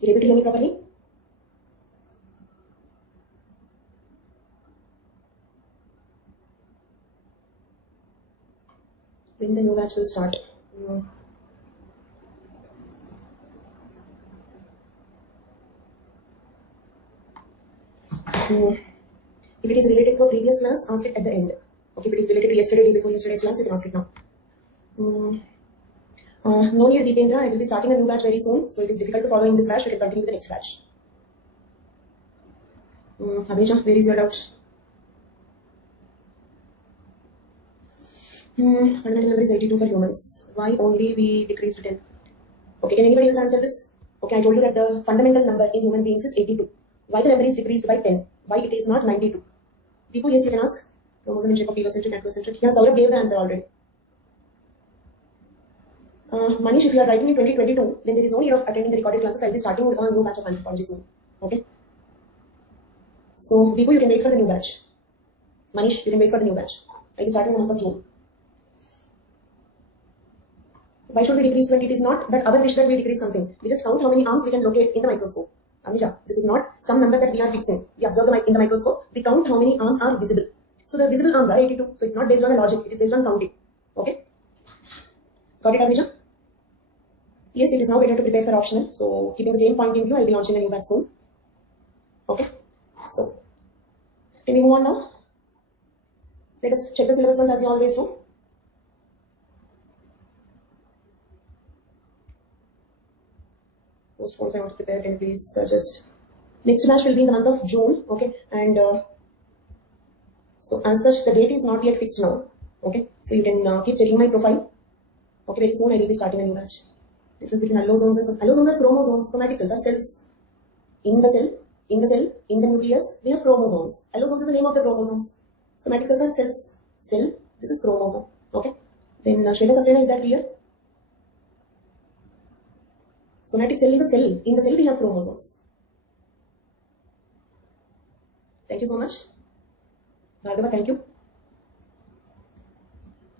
You're able to hear me properly? When the new batch will start? If it is related to a previous class, ask it at the end. Okay, if it is related to yesterday, day before yesterday's class, you can ask it now. No need, Deependra. I will be starting a new batch very soon, so it is difficult to follow in this batch. You can continue with the next batch. Abhija, where is your doubt? Fundamental number is 82 for humans. Why only we decreased to 10? Okay, can anybody else answer this? Okay, I told you that the fundamental number in human beings is 82. Why the number is decreased by 10? Why it is not 92? Deepu, yes, you can ask. Chromosome check of egocentric, acrocentric. Yeah, Saurabh gave the answer already. Manish, if you are writing in 2022, then there is no need of attending the recorded classes. I'll be starting with a new batch of anthropology soon. Okay? So, Deepu, you can wait for the new batch. Manish, you can wait for the new batch. I'll be starting in the month of June. Why should we decrease 20? It is not that our wish that we decrease something. We just count how many arms we can locate in the microscope. Amija, this is not some number that we are fixing. We observe in the microscope, we count how many arms are visible. So the visible arms are 82. So it's not based on the logic, it is based on counting. Okay? Got it, Amija? Yes, it is now better to prepare for optional. So keeping the same point in view, I'll be launching a new batch soon. Okay? So, can we move on now? Let us check the syllabus once as we always do. Postpone, I want to prepare, can you please suggest? Next batch will be in the month of June, okay? And so as such, the date is not yet fixed now, okay? So you can keep checking my profile. Okay, very soon I will be starting a new batch. Difference between allosomes and allosomes are chromosomes. Somatic cells are cells. In the cell, in the nucleus, we have chromosomes. Allosomes is the name of the chromosomes. Somatic cells are cells. Cell, this is chromosome, okay? Then Shweta Saxena, is that clear? Somatic cell is a cell. In the cell, we have chromosomes. Thank you so much. Bhargava, thank you.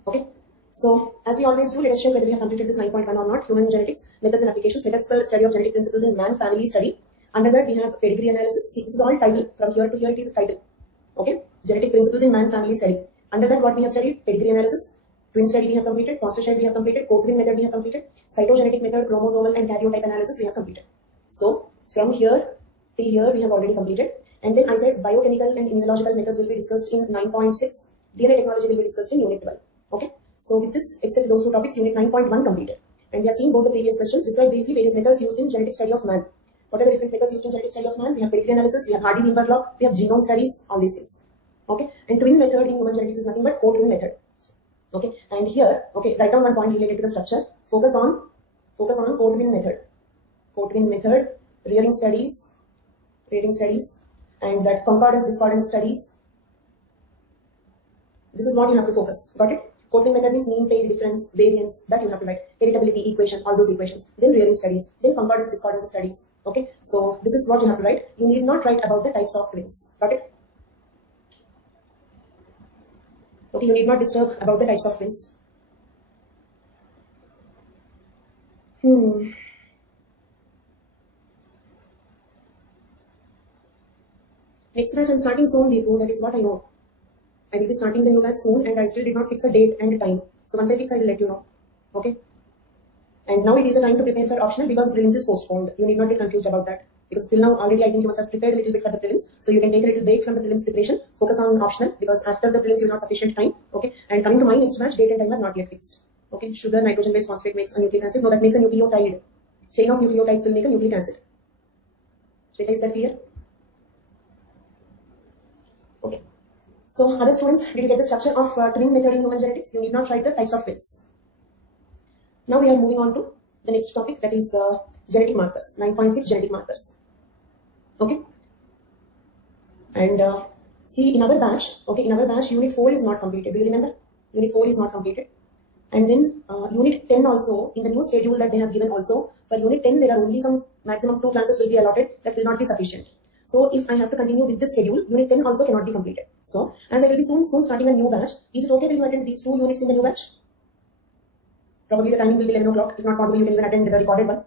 Okay. So, as we always do, let us check whether we have completed this 9.1 or not. Human genetics, methods and applications, methods for study of genetic principles in man family study. Under that, we have pedigree analysis. See, this is all title. From here to here, it is a title. Okay. Genetic principles in man family study. Under that, what we have studied? Pedigree analysis. Twin study we have completed, foster child we have completed, co-twin method we have completed, cytogenetic method, chromosomal and karyotype analysis we have completed. So, from here till here we have already completed. And then I said biochemical and immunological methods will be discussed in 9.6, DNA technology will be discussed in unit 12. Okay. So, with this, except those two topics, unit 9.1 completed. And we have seen both the previous questions. Describe briefly various methods used in genetic study of man. What are the different methods used in genetic study of man? We have pedigree analysis, we have Hardy-Wimber law, we have genome studies, all these things. Okay. And twin method in human genetics is nothing but co-twin method. Okay, and here, okay, write down one point related to the structure. Focus on co-twin method. Co-twin method, rearing studies, and that concordance discordance studies. This is what you have to focus. Got it? Co-twin method means mean, pair, difference, variance, that you have to write. Heritability equation, all those equations. Then rearing studies, then concordance discordance studies. Okay, so this is what you have to write. You need not write about the types of twins. Got it? Okay, you need not disturb about the types of twins. Next batch I'm starting soon, Deepu, that is what I know. I will be starting the new batch soon and I still did not fix a date and a time. So once I fix, I will let you know. Okay? And now it is a time to prepare for optional because prelims is postponed. You need not get confused about that. Because till now already I think you must have prepared a little bit for the prelims. So you can take a little break from the prelims preparation, focus on optional because after the prelims you will not have sufficient time. Okay. And coming to my next batch, date and time are not yet fixed. Okay. Sugar, nitrogen based phosphate makes a nucleic acid. No, that makes a nucleotide. Chain of nucleotides will make a nucleic acid. Shweta, is that clear? Okay. So other students, did you get the structure of twin method in human genetics? You need not write the types of twins. Now we are moving on to the next topic, that is genetic markers. 9.6 genetic markers. Okay. And see, in our batch, okay, unit 4 is not completed. Do you remember? Unit 4 is not completed. And then unit 10 also, in the new schedule that they have given also, for unit 10 there are only some maximum 2 classes will be allotted. That will not be sufficient. So if I have to continue with this schedule, unit 10 also cannot be completed. So as I will be soon starting a new batch, is it okay if you attend these 2 units in the new batch? Probably the timing will be 11 o'clock. If not possible, you can even attend the recorded one.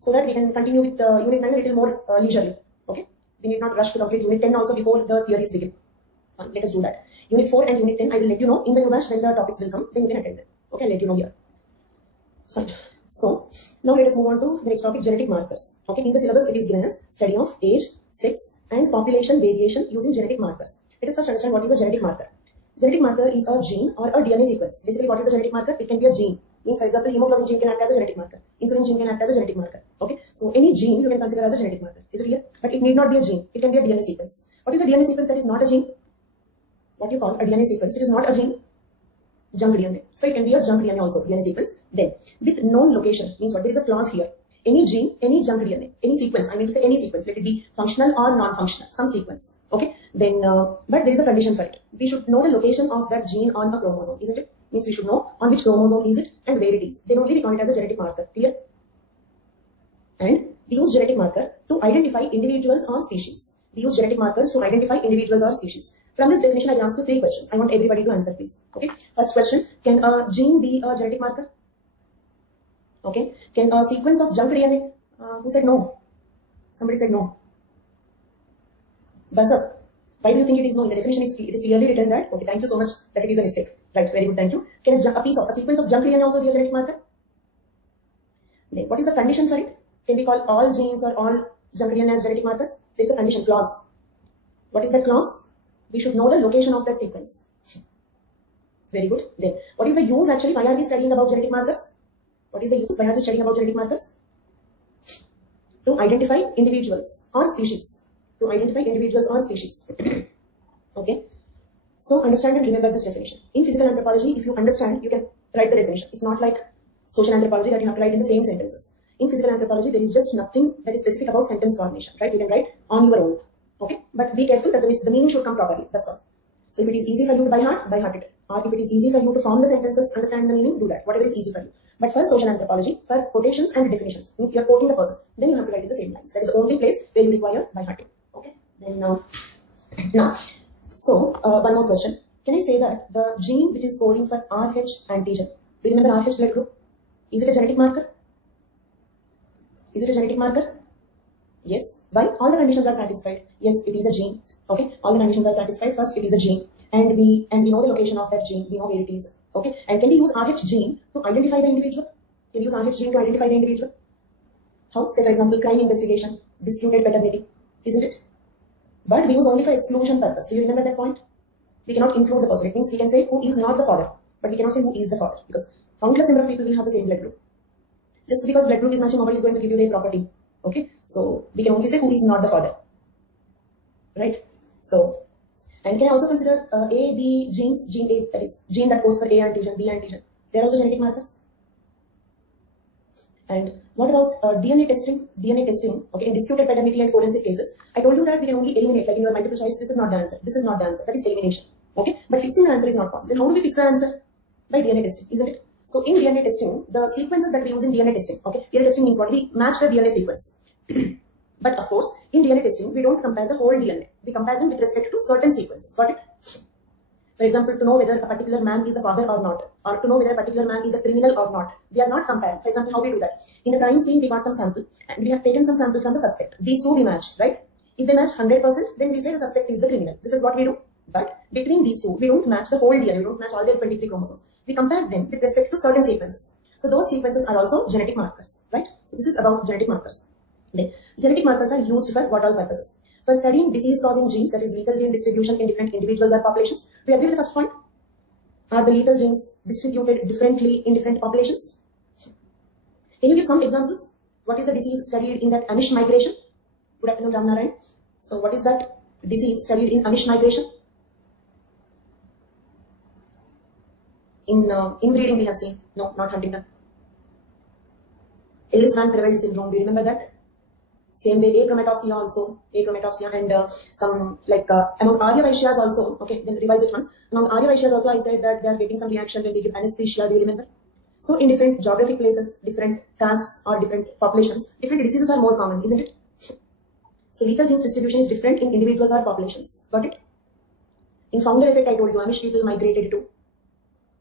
so that we can continue with Unit 9 a little more leisurely. Okay, we need not rush to complete Unit 10 also before the theories begin. Fine, let us do that. Unit 4 and Unit 10, I will let you know in the new batch when the topics will come, then you can attend them. Okay, I'll let you know here. Fine. So, now let us move on to the next topic, genetic markers. Okay, in the syllabus it is given as study of age, sex and population variation using genetic markers. Let us first understand what is a genetic marker. Genetic marker is a gene or a DNA sequence. Basically, what is a genetic marker? It can be a gene. Means, for example, hemoglobin gene can act as a genetic marker. Insulin gene can act as a genetic marker. Okay, so any gene you can consider as a genetic marker. Is it clear? But it need not be a gene. It can be a DNA sequence. What is a DNA sequence that is not a gene? What you call a DNA sequence? It is not a gene. Junk DNA. So it can be a junk DNA also, DNA sequence. Then, with known location, means what? There is a clause here. Any gene, any junk DNA, any sequence, I mean to say any sequence, let it be functional or non-functional, some sequence. Okay, then, but there is a condition for it. We should know the location of that gene on a chromosome, isn't it? Means we should know on which chromosome is it and where it is. Then only we count it as a genetic marker. Clear? And we use genetic marker to identify individuals or species. We use genetic markers to identify individuals or species. From this definition, I will ask you 3 questions. I want everybody to answer, please. Okay. First question: can a gene be a genetic marker? Okay. Can a sequence of junk DNA? Who said no? Somebody said no. Buzz up. Why do you think it is no? In the definition, it is clearly written that. Okay. Thank you so much. That it is a mistake. Right. Very good. Thank you. Can a sequence of junk DNA also be a genetic marker? Then, what is the condition for it? Can we call all genes or all junk DNA as genetic markers? There is a condition clause. What is that clause? We should know the location of that sequence. Very good. Then, what is the use actually? Why are we studying about genetic markers? What is the use? Why are we studying about genetic markers? To identify individuals or species. To identify individuals or species. Okay. So, understand and remember this definition. In physical anthropology, if you understand, you can write the definition. It's not like social anthropology that you have to write in the same sentences. In physical anthropology, there is just nothing that is specific about sentence formation, right? You can write on your own. Okay, but be careful that the meaning should come properly. That's all. So if it is easy for you to by heart it. Or if it is easy for you to form the sentences, understand the meaning, do that. Whatever is easy for you. But for social anthropology, for quotations and definitions, means you are quoting the person, then you have to write in the same lines. That is the only place where you require by hearting. Okay. Then now, so one more question. Can I say that the gene which is coding for RH antigen? Do you remember RH blood group? Is it a genetic marker? Is it a genetic marker? Yes. Why? All the conditions are satisfied. Yes, it is a gene. Okay. All the conditions are satisfied. First, it is a gene, and we know the location of that gene. We know where it is. Okay. And can we use RH gene to identify the individual? Can we use RH gene to identify the individual? How? Say for example, crime investigation, disputed paternity, isn't it? But we use only for exclusion purpose. Do you remember that point? We cannot include the person. It means we can say who is not the father, but we cannot say who is the father because countless number of people will have the same blood group. Just because blood group is matching, nobody is going to give you their property. Okay, so we can only say who is not the father, right? So, and can I also consider A, B genes, gene A, that is gene that codes for A antigen, B antigen. They are also genetic markers. And what about DNA testing? DNA testing, okay, in disputed paternity and forensic cases, I told you that we can only eliminate, like in your multiple choice, this is not the answer, this is not the answer, that is elimination. Okay, but fixing the answer is not possible. Then how do we fix the answer? By DNA testing, isn't it? So in DNA testing, the sequences that we use in DNA testing, okay, DNA testing means what? We match the DNA sequence. But of course, in DNA testing, we don't compare the whole DNA. We compare them with respect to certain sequences. Got it? For example, to know whether a particular man is the father or not, or to know whether a particular man is a criminal or not. We are not comparing. For example, how we do that? In a crime scene, we got some sample, and we have taken some sample from the suspect. These two we match, right? If they match 100%, then we say the suspect is the criminal. This is what we do. But between these two, we don't match the whole DNA. We don't match all their 23 chromosomes. We compare them with respect to certain sequences. So those sequences are also genetic markers, right? So this is about genetic markers. Then, genetic markers are used for what all purposes? For studying disease-causing genes, that is lethal gene distribution in different individuals or populations. Do you agree with the first point? Are the lethal genes distributed differently in different populations? Can you give some examples? What is the disease studied in that Amish migration? Good afternoon, Ram Narayan. So what is that disease studied in Amish migration? In inbreeding we have seen. No, not Huntington. Ellis-Van-Creveld syndrome. Do you remember that? Same way, achromatopsia also. Achromatopsia and some like among Arya-Vaishyas also. Okay, then revise it once. Among Arya-Vaishyas also I said that they are getting some reaction when we give anesthesia. Do you remember? So in different geographic places, different castes or different populations, different diseases are more common, isn't it? So lethal genes distribution is different in individuals or populations. Got it? In founder effect, I told you Amish people migrated to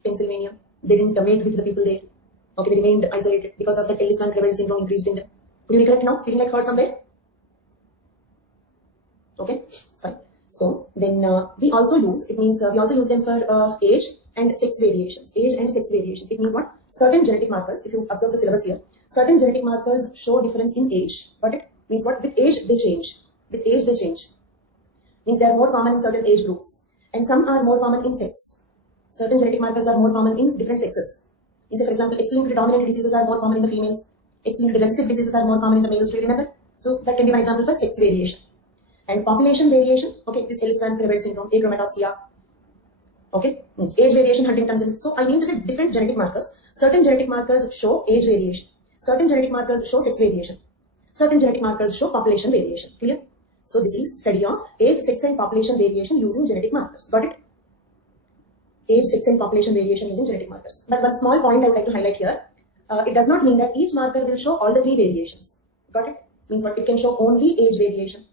Pennsylvania. They didn't mate with the people there. Okay, they remained isolated because of that Ellis-Van-Creveld syndrome increased in them. Could you recollect now? Feeling like heard somewhere? Okay, fine. So then we also use, it means we also use them for age and sex variations. Age and sex variations. It means what? Certain genetic markers, if you observe the syllabus here, certain genetic markers show difference in age. Got it? Means what? With age they change. With age they change. Means they are more common in certain age groups. And some are more common in sex. Certain genetic markers are more common in different sexes. Means, for example, X-linked dominant diseases are more common in the females. X-linked recessive diseases are more common in the males. Do you remember? So that can be an example for sex variation. And population variation, okay, this Ellis-Van-Creveld syndrome, achromatopsia, okay, age variation, Huntington's syndrome. So I mean to say different genetic markers. Certain genetic markers show age variation. Certain genetic markers show sex variation. Certain genetic markers show population variation. Clear? So this is study of age, sex and population variation using genetic markers. Got it? Age, sex and population variation using genetic markers. But one small point I would like to highlight here. It does not mean that each marker will show all the three variations. Got it? Means what? It can show only age variation,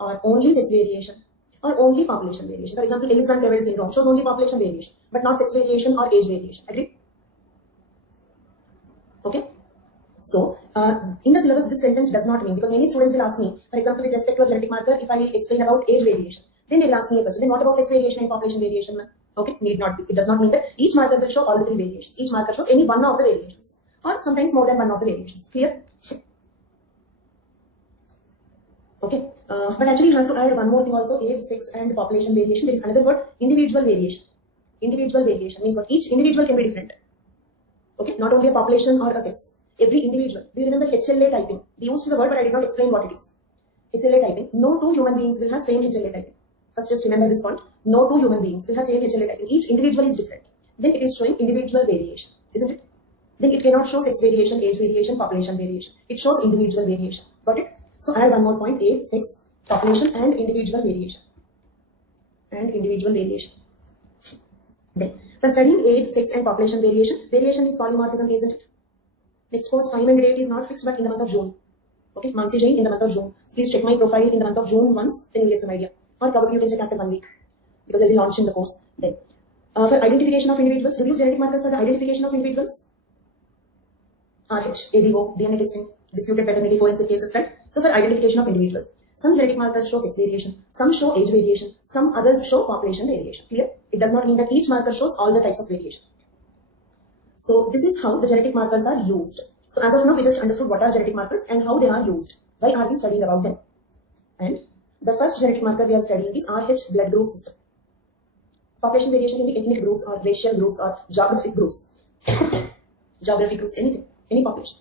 or only sex variation, or only population variation. For example, Ellis-Van-Creveld syndrome shows only population variation, but not sex variation or age variation. Agree? Okay? So, in the syllabus, this sentence does not mean, because many students will ask me, for example, with respect to a genetic marker, if I explain about age variation, then they will ask me a question, then what about sex variation and population variation? Okay, need not be. It does not mean that each marker will show all the three variations. Each marker shows any one of the variations, or sometimes more than one of the variations. Clear? Okay, but actually you have to add one more thing also, age, sex and population variation. There is another word, individual variation. Individual variation means what? Each individual can be different. Okay, not only a population or a sex. Every individual. Do you remember HLA typing? We used the word, but I did not explain what it is. HLA typing. No two human beings will have same HLA typing. First, just remember this point. No two human beings will have same HLA typing. Each individual is different. Then it is showing individual variation, isn't it? Then it cannot show sex variation, age variation, population variation. It shows individual variation. Got it? So add one more point: age, sex, population, and individual variation. And individual variation. Then, for studying age, sex, and population variation, variation is polymorphism, isn't it? Next course time and date is not fixed, but in the month of June. Okay, Mansi Jain in the month of June. So please check my profile in the month of June once, then you get some idea. Or probably you can check after 1 week, because I will launch in the course then. For identification of individuals, review genetic markers for the identification of individuals. RH, ABO, DNA testing, disputed paternity forensic cases, right? So for identification of individuals, some genetic markers show sex variation, some show age variation, some others show population variation. Clear? It does not mean that each marker shows all the types of variation. So this is how the genetic markers are used. So as of now, we just understood what are genetic markers and how they are used. Why are we studying about them? And the first genetic marker we are studying is RH blood group system. Population variation can be ethnic groups or racial groups or geographic groups. Geographic groups, anything, any population.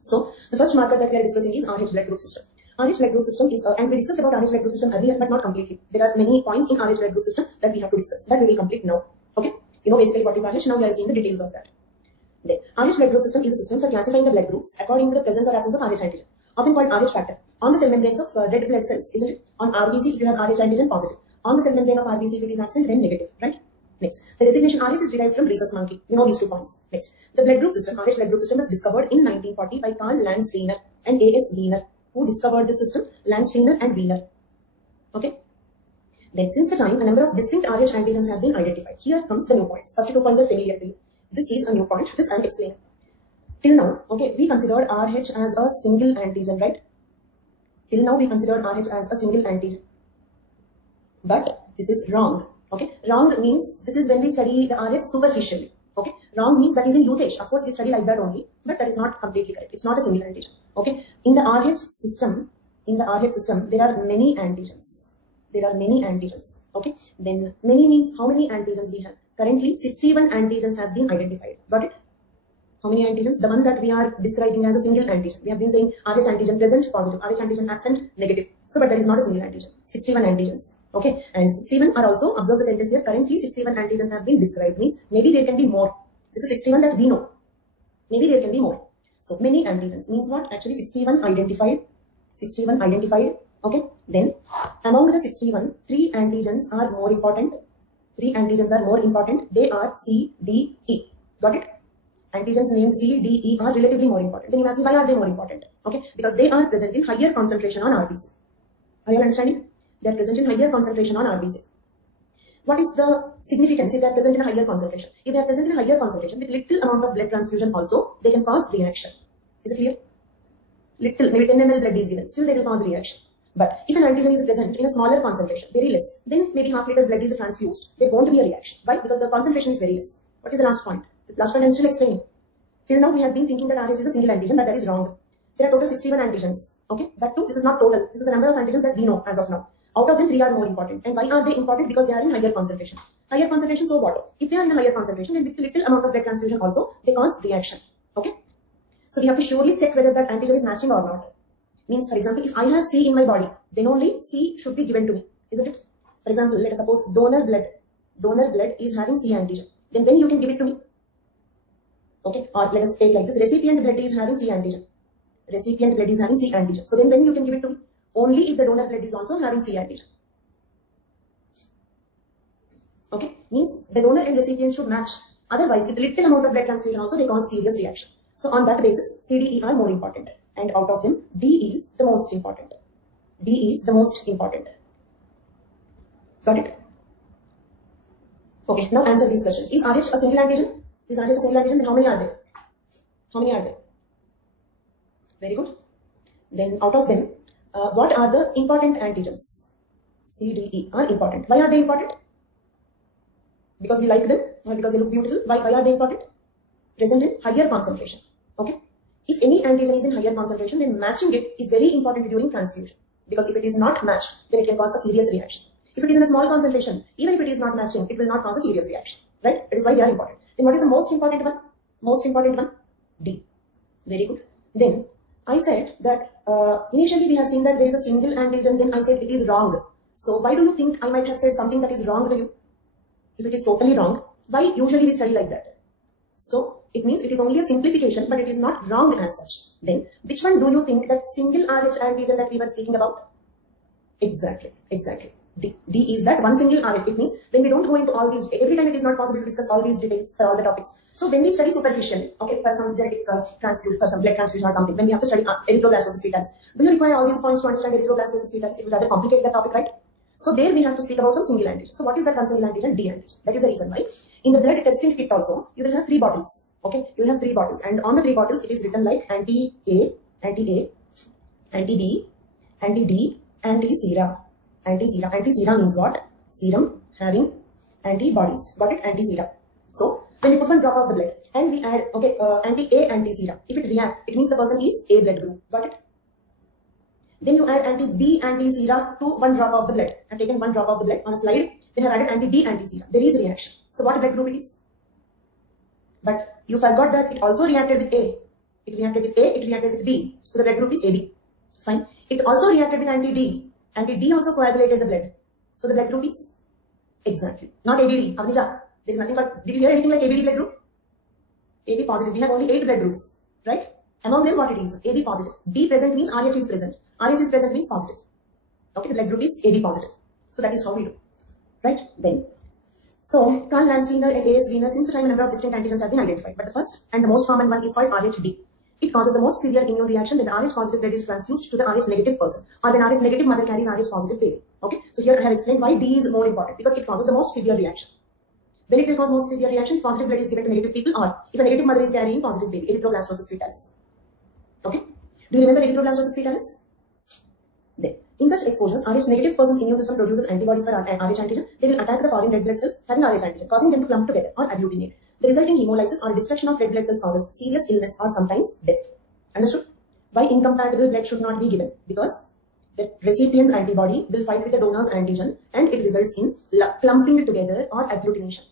So the first marker that we are discussing is RH blood group system. RH blood group system is, and we discussed about RH blood group system earlier, but not completely. There are many points in RH blood group system that we have to discuss. That we will complete now. Okay? You know basically what is RH. Now we are seeing the details of that. The RH blood group system is a system for classifying the blood groups according to the presence or absence of RH antigen, often called RH factor, on the cell membranes of red blood cells, isn't it? On RBC, if you have RH antigen positive. On the cell membrane of RBC, if it is absent, then negative, right? Next, the designation RH is derived from rhesus monkey. You know these 2 points. Next, the blood group system, RH blood group system, was discovered in 1940 by Carl Landsteiner and A.S. Wiener. Who discovered this system? Landsteiner and Wiener. Okay. Then, since the time, a number of distinct RH antigens have been identified. Here comes the new points. First 2 points are familiar to you. This is a new point. This I am explaining. Till now, okay, we considered RH as a single antigen, right? Till now, we considered RH as a single antigen. But this is wrong. Okay, wrong means this is when we study the RH superficially. Okay, wrong means that is in usage. Of course, we study like that only, but that is not completely correct. It's not a single antigen. Okay, in the RH system, there are many antigens. There are many antigens. Okay, then many means how many antigens we have? Currently, 61 antigens have been identified. Got it? How many antigens? The one that we are describing as a single antigen. We have been saying RH antigen present, positive, RH antigen absent, negative. So, but that is not a single antigen. 61 antigens. Okay, and 61 are also, observe the sentence here, currently 61 antigens have been described, means maybe there can be more. This is 61 that we know. Maybe there can be more. So, many antigens means what? Actually, 61 identified. 61 identified. Okay, then among the 61, 3 antigens are more important. 3 antigens are more important. They are C, D, E. Got it? Antigens named C, D, E are relatively more important. Then you ask me, why are they more important? Okay, because they are present in higher concentration on RBC. Are you understanding? They are present in higher concentration on RBC. What is the significance if they are present in a higher concentration? If they are present in a higher concentration with little amount of blood transfusion also, they can cause reaction. Is it clear? little, maybe 10 ml blood is given, still they will cause reaction. But if an antigen is present in a smaller concentration, very less, then maybe half liter blood is transfused, there won't be a reaction. Why? Because the concentration is very less. What is the last point? The last point I'm still explaining. Till now we have been thinking that RH is a single antigen, but that is wrong. There are total 61 antigens. Okay, that too, this is not total. This is the number of antigens that we know as of now. Out of them, 3 are more important. And why are they important? Because they are in higher concentration. Higher concentration, so what? If they are in a higher concentration, then with little amount of blood transfusion also, they cause reaction. Okay? So we have to surely check whether that antigen is matching or not. Means, for example, if I have C in my body, then only C should be given to me. Isn't it? For example, let us suppose donor blood is having C antigen. Then when you can give it to me? Okay? Or let us take like this, recipient blood is having C antigen. Recipient blood is having C antigen. So then when you can give it to me? Only if the donor blood is also having C antigen. Okay? Means the donor and recipient should match. Otherwise, with little amount of blood transfusion also, they cause serious reaction. So on that basis, C, D, E are more important. And out of them, D is the most important. D is the most important. Got it? Okay, now answer these questions. Is RH a single antigen? Is RH a single antigen? Then how many are there? How many are there? Very good. Then out of them, what are the important antigens? C, D, E are important. Why are they important? Because we like them or because they look beautiful. Why are they important? Present in higher concentration. Okay. If any antigen is in higher concentration, then matching it is very important during transfusion. Because if it is not matched, then it can cause a serious reaction. If it is in a small concentration, even if it is not matching, it will not cause a serious reaction. Right? That is why they are important. Then what is the most important one? Most important one? D. Very good. Then I said that initially we have seen that there is a single antigen, then I said it is wrong. So why do you think I might have said something that is wrong to you? If it is totally wrong, why usually we study like that? So it means it is only a simplification, but it is not wrong as such. Then which one do you think that single RH antigen that we were speaking about? Exactly. D is that one single RH. It means when we don't go into all these, every time it is not possible to discuss all these details for all the topics. So when we study superficially, okay, for some genetic transfusion, for some blood transfusion or something, when we have to study erythroblastosis fetans, do you require all these points to understand erythroblastosis fetans? It will rather complicate the topic, right? So there we have to speak about some single antigen. So what is that one single antigen? D antigen. That is the reason why in the blood testing kit also you will have 3 bottles. Okay, you will have 3 bottles, and on the 3 bottles it is written like anti-A, anti-A, anti-B, anti-D, anti-sera. Anti-sera. Anti-sera means what? Serum having antibodies. Got it? Anti-sera. So when you put 1 drop of the blood and we add anti-A, anti-sera, if it reacts, it means the person is A blood group. Got it? Then you add anti-B, anti-sera to 1 drop of the blood. I have taken 1 drop of the blood on a slide. Then I have added anti-B, anti-sera. There is reaction. So what blood group it is? But you forgot that it also reacted with A. It reacted with A, it reacted with B. So the blood group is AB. Fine. It also reacted with anti-D. Anti-D also coagulated the blood. So the blood group is exactly. Not ABD. Avnija. There is nothing but, did you hear anything like ABD blood group? AB positive. We have only 8 blood groups. Right? Among them what it is? AB positive. D present means RH is present. RH is present means positive. Okay, the blood group is AB positive. So that is how we do. Right? Then. So, Carl Landsteiner and A.S. Wiener, since the time a number of distinct antigens have been identified. But the first and the most common one is called RHD. It causes the most severe immune reaction when the RH positive blood is transfused to the RH negative person, or when RH negative mother carries RH positive baby. Okay, so here I have explained why D is more important, because it causes the most severe reaction. When it will cause most severe reaction, positive blood is given to negative people, or if a negative mother is carrying positive baby, erythroblastosis fetalis. Okay, do you remember erythroblastosis fetalis? There. In such exposures, RH negative person's immune system produces antibodies for RH antigen. They will attack the foreign red blood cells having RH antigen, causing them to clump together or agglutinate. The resulting hemolysis or destruction of red blood cells causes serious illness or sometimes death. Understood? Why incompatible blood should not be given? Because the recipient's antibody will fight with the donor's antigen and it results in clumping together or agglutination.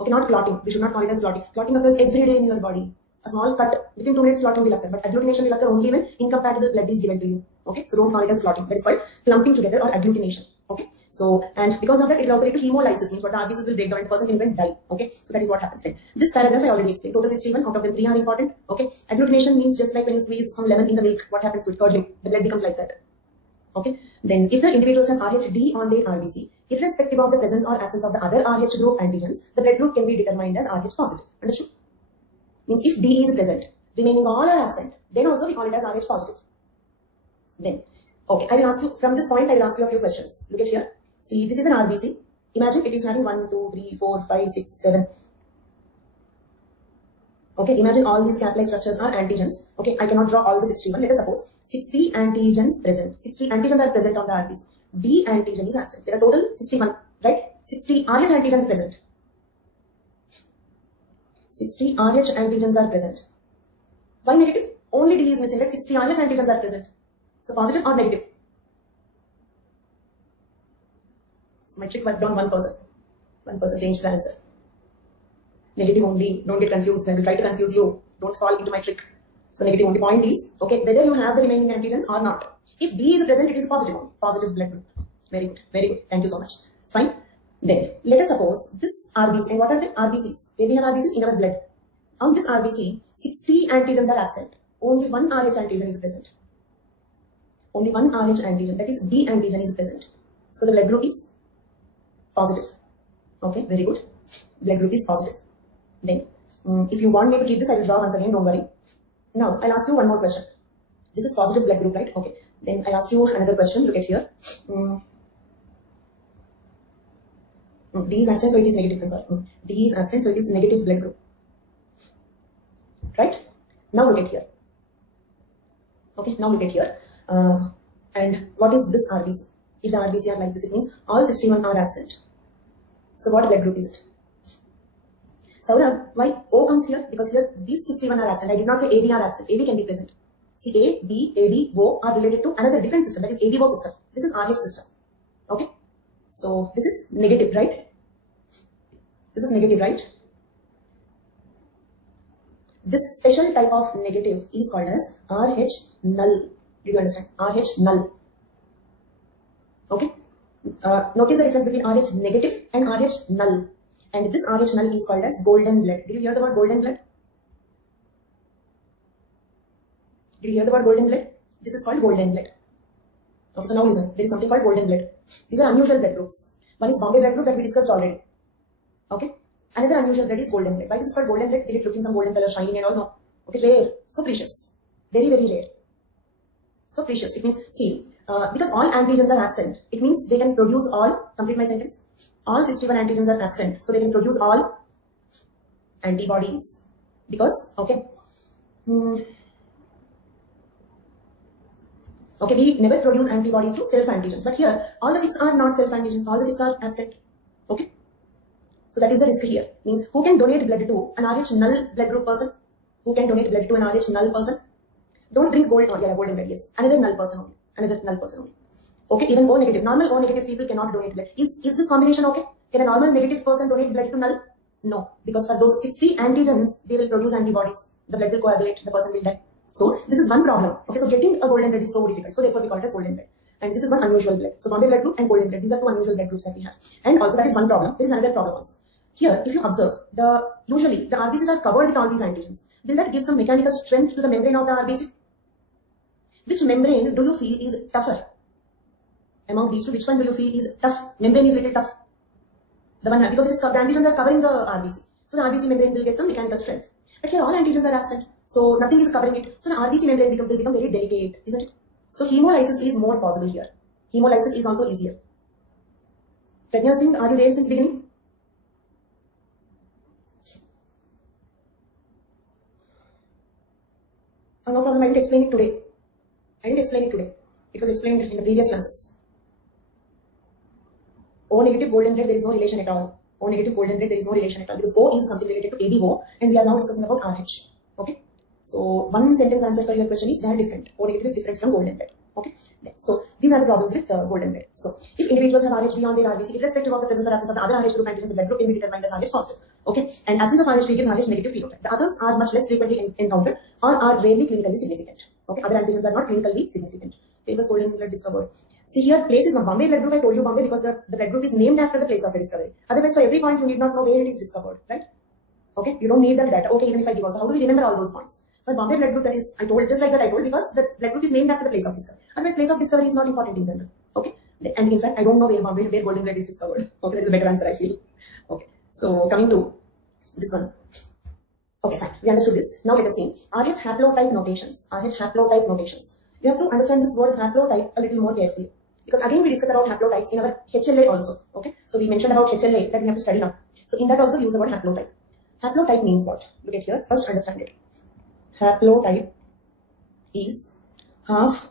Okay, not clotting. We should not call it as clotting. Clotting occurs every day in your body. A small cut, within 2 minutes clotting will occur, but agglutination will occur only when incompatible blood is given to you. Okay, so don't call it as clotting. That is called clumping together or agglutination. Okay, so and because of that, it will also lead to hemolysis, means what the RBCs will break down and the person can even die. Okay, so that is what happens then. This paragraph I already explained. Total 61, out of them 3 are important. Okay, agglutination means just like when you squeeze some lemon in the milk, what happens with curdling? The blood becomes like that. Okay, then if the individuals have RHD on their RBC, irrespective of the presence or absence of the other RH group antigens, the blood group can be determined as RH positive. Understood? Means if D is present, remaining all are absent, then also we call it as RH positive. Then, okay, I will ask you, from this point I will ask you a few questions. Look at here. See, this is an RBC. Imagine it is having 1, 2, 3, 4, 5, 6, 7. Okay, imagine all these cap-like structures are antigens. Okay, I cannot draw all the 61. Let us suppose 60 antigens present. 60 antigens are present on the RBC. B antigen is absent. There are total 61, right? 60 RH antigens present. 60 RH antigens are present. Why negative? Only D is missing, right? 60 RH antigens are present. So positive or negative? So my trick worked on 1%. 1% changed the answer. Negative only. Don't get confused. I will try to confuse you. Don't fall into my trick. So negative only. Point is, okay, whether you have the remaining antigens or not. If B is present, it is positive only. Positive blood group. Very good. Very good. Thank you so much. Fine. Then, let us suppose this RBC, and what are the RBCs? Where we have RBCs in our blood. On this RBC, 60 antigens are absent. Only one RH antigen is present. Only one RH antigen, that is B antigen is present. So the blood group is positive. Okay, very good. Blood group is positive. Then, if you want me to keep this, I will draw once again, don't worry. Now, I'll ask you one more question. This is positive blood group, right? Okay. Then I'll ask you another question. Look at here. D is absent, so it is negative. I'm sorry. D is absent, so it is negative blood group. Right? Now look at here. Okay, now look at here. And what is this RBC? If the RBC are like this, it means all 61 are absent. So what blood group is it? Saurabh, why O comes here? Because here these 61 are absent. I did not say AB are absent. AB can be present. See, A, B, AB, O are related to another different system, that is ABO system. This is RH system. Okay? So this is negative, right? This is negative, right? This special type of negative is called as RH null. Did you understand? RH null. Okay? Notice the difference between RH negative and RH null. And this RH null is called as golden blood. Did you hear the word golden blood? Did you hear the word golden blood? This is called golden blood. Okay, so now listen. There is something called golden blood. These are unusual blood groups. One is Bombay blood group that we discussed already. Okay? Another unusual blood is golden blood. Why this is called golden blood? Will it look in some golden color, shining and all? No. Okay, rare. So precious. Very, very rare. So precious. It means, see, because all antigens are absent, it means they can produce all, complete my sentence, all 61 antigens are absent. So they can produce all antibodies. Because, okay, okay, we never produce antibodies to self-antigens. But here, all the 6 are not self-antigens. All the 6 are absent. Okay. So that is the risk here. Means who can donate blood to an RH null blood group person? Who can donate blood to an RH null person? Don't bring gold. Oh yeah, golden blood. Yes, another null person only. Another null person only. Okay, even O negative. Normal O negative people cannot donate blood. Is this combination okay? Can a normal negative person donate blood to null? No, because for those 60 antigens, they will produce antibodies. The blood will coagulate. The person will die. So this is one problem. Okay, so getting a golden blood is so difficult. So therefore we call it as golden blood. And this is one unusual blood. So Bombay blood group and golden blood. These are two unusual blood groups that we have. And also that is one problem. There is another problem also. Here, if you observe, usually the RBCs are covered with all these antigens. Will that give some mechanical strength to the membrane of the RBC? Which membrane do you feel is tougher? Among these two, which one do you feel is tough? Membrane is little tough. The one, because the antigens are covering the RBC. So the RBC membrane will get some mechanical strength. But here all antigens are absent. So nothing is covering it. So the RBC membrane will become very delicate, isn't it? So hemolysis is more possible here. Hemolysis is also easier. Pragya Singh, are you there since beginning? Oh, no problem, I didn't explain it today. It was explained in the previous classes. O negative golden blood, there is no relation at all. O negative golden blood, there is no relation at all. Because O is something related to ABO, and we are now discussing about RH. Okay? So, one sentence answer for your question is they are different. O negative is different from golden blood. Okay? So, these are the problems with golden blood. So, if individuals have RH beyond their RBC, irrespective of the presence or absence of the other RH group antigens, the blood group can be determined as RH positive. Okay? And absence of RH gives RH negative phenotype. The others are much less frequently encountered or are rarely clinically significant. Okay? Other antigens are not clinically significant. Famous golden blood discovered. See here, place is not Bombay blood group. I told you Bombay because the blood group is named after the place of the discovery. Otherwise, for every point, you need not know where it is discovered, right? Okay? You don't need that data. Okay, even if I give also. How do we remember all those points? For Bombay blood group, that is, I told, just like that I told, because the blood group is named after the place of discovery. Otherwise, place of discovery is not important in general. Okay? And in fact, I don't know where golden blood is discovered. Okay, that's a better answer, I feel. Okay. So, coming to this one. Okay, fine. We understood this. Now let us see. RH haplotype notations. RH haplotype notations. You have to understand this word haplotype a little more carefully. Because again, we discussed about haplotypes in our HLA also. Okay. So we mentioned about HLA that we have to study now. So in that also we use the word haplotype. Haplotype means what? Look at here. First understand it. Haplotype is half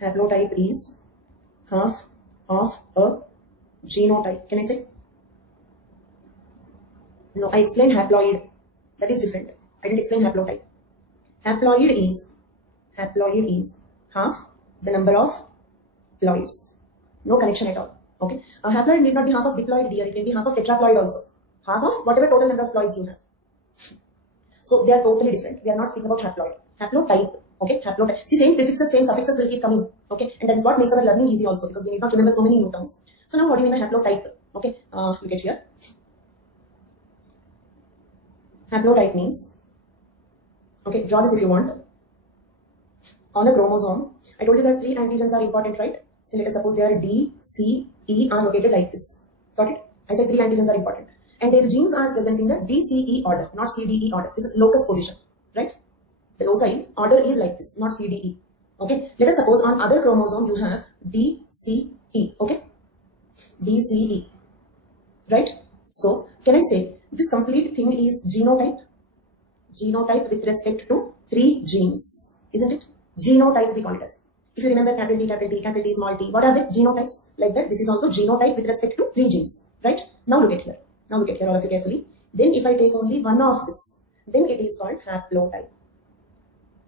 haplotype is half of a genotype. Can I say? No, I explained haploid. That is different. I didn't explain haplotype. Haploid is half the number of ploids. No connection at all. Okay. A haploid need not be half of diploid, dear. It can be half of tetraploid also. Half of whatever total number of ploids you have. So they are totally different. We are not speaking about haploid. Haplotype. Okay. Haplotype. See, same prefixes, same suffixes will keep coming. Okay. And that is what makes our learning easy also, because we need not remember so many new terms. So now what do you mean by haplotype? Okay. Look at here. Haplotype means, okay, draw this if you want. On a chromosome, I told you that 3 antigens are important, right? So let us suppose they are D, C, E are located like this. Got it? I said 3 antigens are important. And their genes are present in the D, C, E order, not C, D, E order. This is locus position, right? The loci order is like this, not C, D, E. Okay? Let us suppose on other chromosome you have D, C, E. Okay? D, C, E. Right? So, can I say this complete thing is genotype? Genotype with respect to 3 genes. Isn't it? Genotype we call it as. If you remember capital D, small t, what are the genotypes? Like that, this is also genotype with respect to 3 genes. Right? Now look at here. Now look at here all of you carefully. Then if I take only one of this, then it is called haplotype.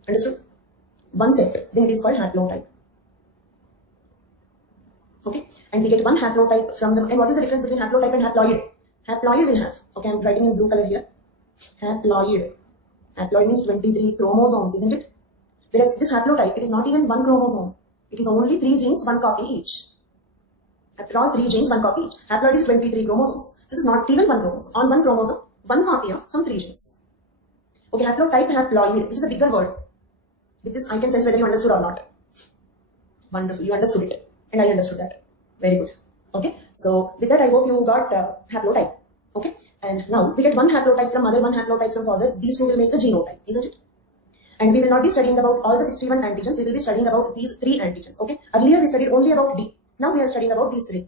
Understood? One set, then it is called haplotype. Okay? And we get one haplotype from them. And what is the difference between haplotype and haploid? Haploid will have, okay, I'm writing in blue color here. Haploid. Haploid means 23 chromosomes, isn't it? Whereas this haplotype, it is not even one chromosome. It is only 3 genes, 1 copy each. After all, 3 genes, 1 copy each. Haploid is 23 chromosomes. This is not even one chromosome. On one chromosome, 1 copy of some 3 genes. Okay, haplotype, haploid, which is a bigger word. With this, I can sense whether you understood or not. Wonderful, you understood it. And I understood that. Very good. Okay, so with that, I hope you got haplotype. Okay, and now we get one haplotype from mother, one haplotype from father. These two will make the genotype, isn't it? And we will not be studying about all the 61 antigens. We will be studying about these 3 antigens. Okay, earlier we studied only about D. Now we are studying about these 3.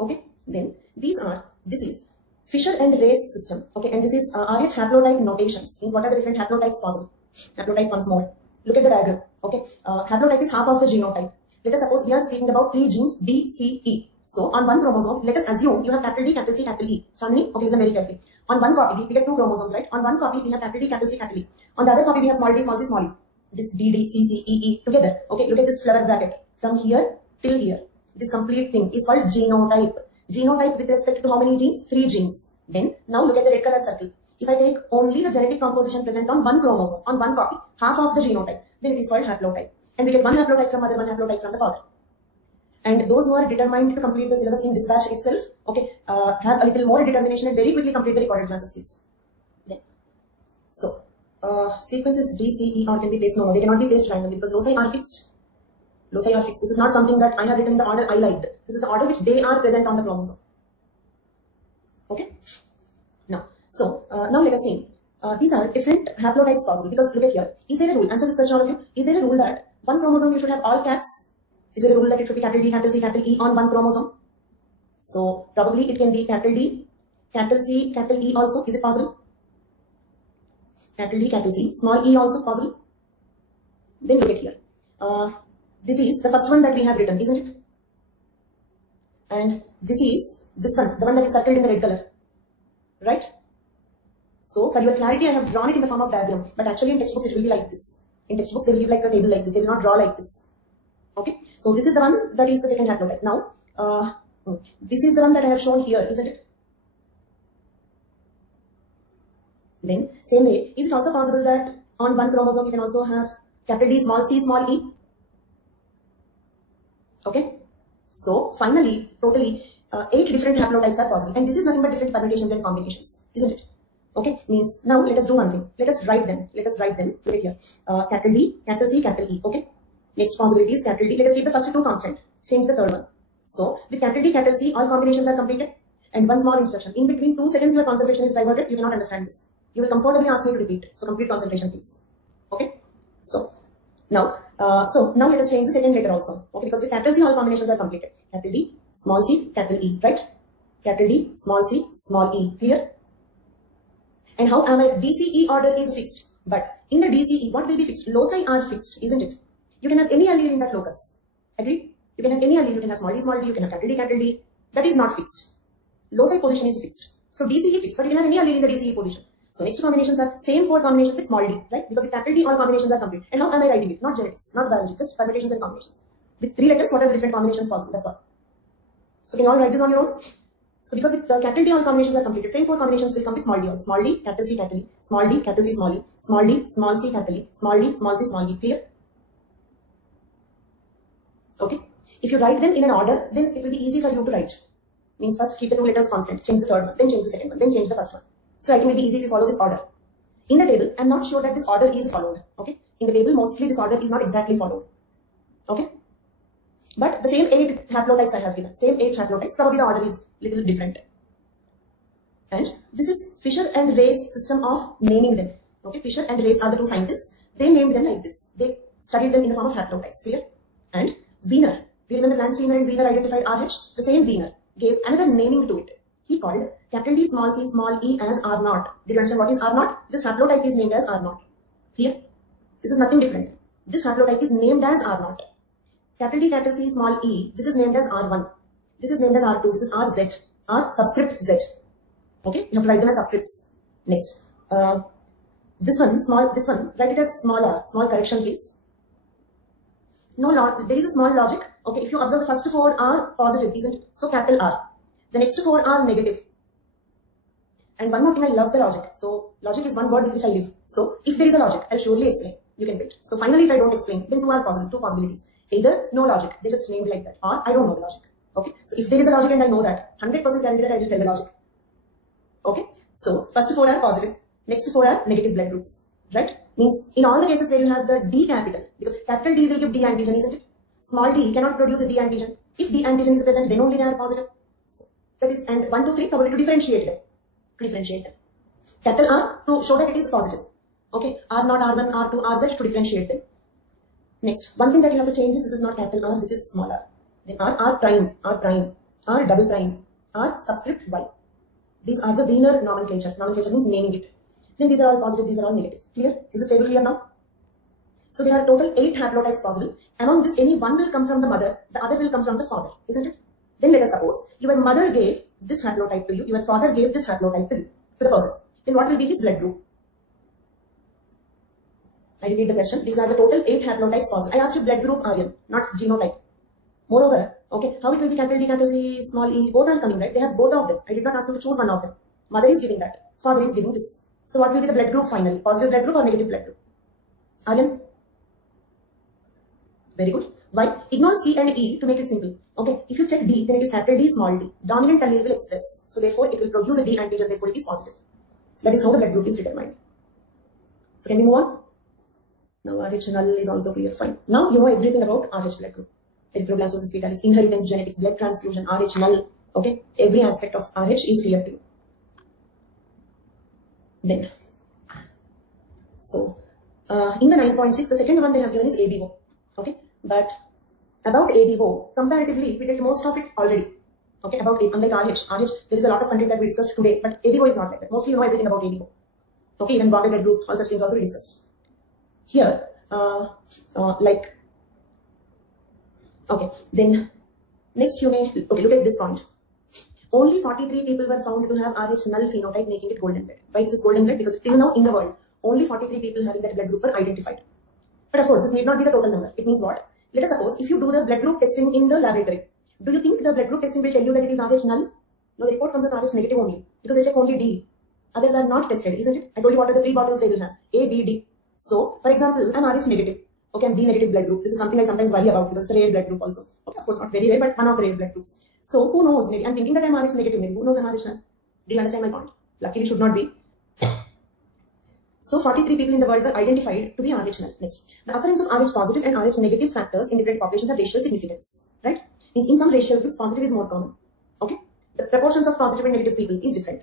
Okay, then this is Fisher and Ray's system. Okay, and this is RH haplotype notations. Means what are the different haplotypes possible? Haplotype once more. Look at the diagram. Okay, haplotype is half of the genotype. Let us suppose we are speaking about 3 genes D, C, E. So on one chromosome, let us assume you have capital D, capital C, capital E. Chandni, okay, listen very carefully. On one copy, we get 2 chromosomes, right? On one copy, we have capital D, capital C, capital E. On the other copy, we have small d, small c, small e. This D, D, C, C, E, E together. Okay, look at this flower bracket. From here till here. This complete thing is called genotype. Genotype with respect to how many genes? 3 genes. Then, now look at the red color circle. If I take only the genetic composition present on one chromosome, on one copy, half of the genotype, then it is called haplotype. And we get one haplotype from mother, one haplotype from the father. And those who are determined to complete the syllabus in this batch itself, okay, have a little more determination and very quickly complete the recorded classes, please. Then, so, sequences D, C, E, or can be placed. No, they cannot be placed randomly because loci are fixed. Loci are fixed. This is not something that I have written in the order I liked. This is the order which they are present on the chromosome. Okay. Now, so now let us see. These are different haplotypes possible because look at here. Is there a rule? Answer this question, all of you. Is there a rule that one chromosome you should have all caps? Is there a rule that it should be capital D, capital C, capital E on one chromosome? So probably it can be capital D, capital C, capital E also. Is it possible? Capital D, capital C, small e also possible. Then look at here. This is the first one that we have written, isn't it? And this is this one, the one that is circled in the red color, right? So for your clarity, I have drawn it in the form of diagram, but actually in textbooks it will be like this. In textbooks they will give like a table like this. They will not draw like this. Okay. So this is the one that is the second haplotype. Now, this is the one that I have shown here, isn't it? Then same way, is it also possible that on one chromosome you can also have capital D, small t, small e? Okay. So finally, totally 8 different haplotypes are possible, and this is nothing but different permutations and combinations, isn't it? Okay, means now let us do one thing. Let us write them. Let us write them. Look at here. Capital D, capital C, capital E. Okay. Next possibility is capital D. Let us keep the first 2 constant. Change the third one. So with capital D, capital C, all combinations are completed. And one small instruction. In between 2 seconds, your concentration is diverted. You cannot understand this. You will comfortably ask me to repeat. So complete concentration, please. Okay. So now let us change the second letter also. Okay, because with capital C, all combinations are completed. Capital D, small c, capital E. Right? Capital D, small c, small e. Clear? And how am I? DCE order is fixed. But in the DCE, what will be fixed? Loci are fixed, isn't it? You can have any allele in that locus. Agreed? You can have any allele. You can have small d, you can have capital D. That is not fixed. Loci position is fixed. So DCE fixed, but you can have any allele in the DCE position. So next two combinations are same 4 combinations with small d, right? Because with capital D, all combinations are complete. And how am I writing it? Not genetics, not biology, just permutations and combinations. With 3 letters, what are the different combinations possible? That's all. So can you all write this on your own? So because with the capital D, all combinations are completed. Same 4 combinations will come with small d also. Small d, capital C, capital E, small d, capital C, small e, small d, small c, capital E, small d, small c, small e. Clear? Okay. If you write them in an order, then it will be easy for you to write. Means first keep the 2 letters constant, change the 3rd one, then change the 2nd one, then change the 1st one. So writing will be easy if you follow this order. In the table, I'm not sure that this order is followed. Okay. In the table, mostly this order is not exactly followed. Okay. But the same 8 haplotypes I have given. Same 8 haplotypes. Probably the order is little different. And this is Fisher and Ray's system of naming them. Okay. Fisher and Ray are the 2 scientists. They named them like this. They studied them in the form of haplotypes. Clear? And Wiener. We remember Lance Wiener and Wiener identified RH. The same Wiener gave another naming to it. He called capital D, small c, small e as R0. Did you understand what is R0? This haplotype is named as R0. Clear? This is nothing different. This haplotype is named as R0. Capital D, capital C, small e. This is named as R1. This is named as R2. This is RZ. R subscript Z. Okay? You have to write them as subscripts. Next. This one, write it as small r. Small correction, please. No, there is a small logic. Okay, if you observe the first 4 are positive, isn't it? So capital R. The next 4 are negative. And one more thing, I love the logic. So logic is one word with which I live. So if there is a logic, I'll surely explain. You can wait. So finally, if I don't explain, then 2 are possible, 2 possibilities. Either no logic, they just named like that, or I don't know the logic. Okay. So if there is a logic and I know that, 100% guarantee that I will tell the logic. Okay. So first 4 are positive, next 4 are negative blood groups. Right? Means in all the cases where you have the D capital, because capital D will give D antigen, isn't it? Small d cannot produce a D antigen. If D antigen is present, then only they are positive. So that is, and 1, 2, 3 probably to differentiate them. Capital R to show that it is positive. Okay, R0, R1, R2, RZ to differentiate them. Next, one thing that you have to change is this is not capital R, this is small r. Then R prime, R double prime, R subscript Y. These are the Wiener nomenclature. Nomenclature means naming it. Then these are all positive, these are all negative. Clear? Is this table clear now? So there are total 8 haplotypes possible. Among this, any one will come from the mother, the other will come from the father, isn't it? Then let us suppose your mother gave this haplotype to you, your father gave this haplotype to you, to the person. Then what will be his blood group? I repeat the question. These are the total 8 haplotypes possible. I asked you blood group Aryan, not genotype. Moreover, okay, how it will be capital D, capital C, small e, both are coming, right? They have both of them. I did not ask you to choose one of them. Mother is giving that, father is giving this. So what will be the blood group finally? Positive blood group or negative blood group? Aryan? Very good. Why? Ignore C and E to make it simple. Okay, if you check D, then it is capital D, small d. Dominant allele will express. So therefore, it will produce a D antigen, therefore it is positive. That is how the blood group is determined. So can we move on? Now RH null is also clear. Fine. Now you know everything about RH blood group. Erythroblastosis fetalis, inheritance, genetics, blood transfusion, RH null. Okay, every aspect of RH is clear to you. Then, so in the 9.6, the second one they have given is ABO. Okay, but about ABO, comparatively, we did most of it already. Okay, about unlike RH, there is a lot of content that we discussed today, but ABO is not like that. Mostly you know everything about ABO. Okay, even bonded blood group, all such things also we discussed. Here, okay, then next you may, okay, look at this point. Only 43 people were found to have RH null phenotype, making it golden blood. Why is this golden blood? Because till now in the world, only 43 people having that blood group were identified. But of course, this need not be the total number. It means what? Let us suppose if you do the blood group testing in the laboratory, do you think the blood group testing will tell you that it is RH null? No, the report comes with RH negative only, because they check only D. Others are not tested, isn't it? I told you what are the 3 bottles they will have, A, B, D. So, for example, I'm RH negative. Okay, I'm B negative blood group. This is something I sometimes worry about because it's a rare blood group also. Okay, of course not very rare, but one of the rare blood groups. So, who knows? Maybe I'm thinking that I'm RH negative. Maybe who knows I'm RH null? Do you understand my point? Luckily, should not be. So, 43 people in the world were identified to be RH null. Next, the occurrence of RH positive and RH negative factors in different populations have racial significance. Right? In some racial groups, positive is more common. Okay, the proportions of positive and negative people is different.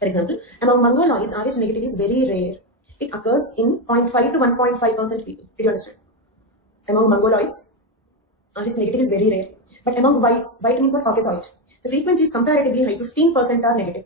For example, among Mongoloids, RH negative is very rare. It occurs in 0.5 to 1.5% people. Did you understand? Among Mongoloids, RH negative is very rare. But among whites, white means what? Caucasoid. The frequency is comparatively high, 15% are negative.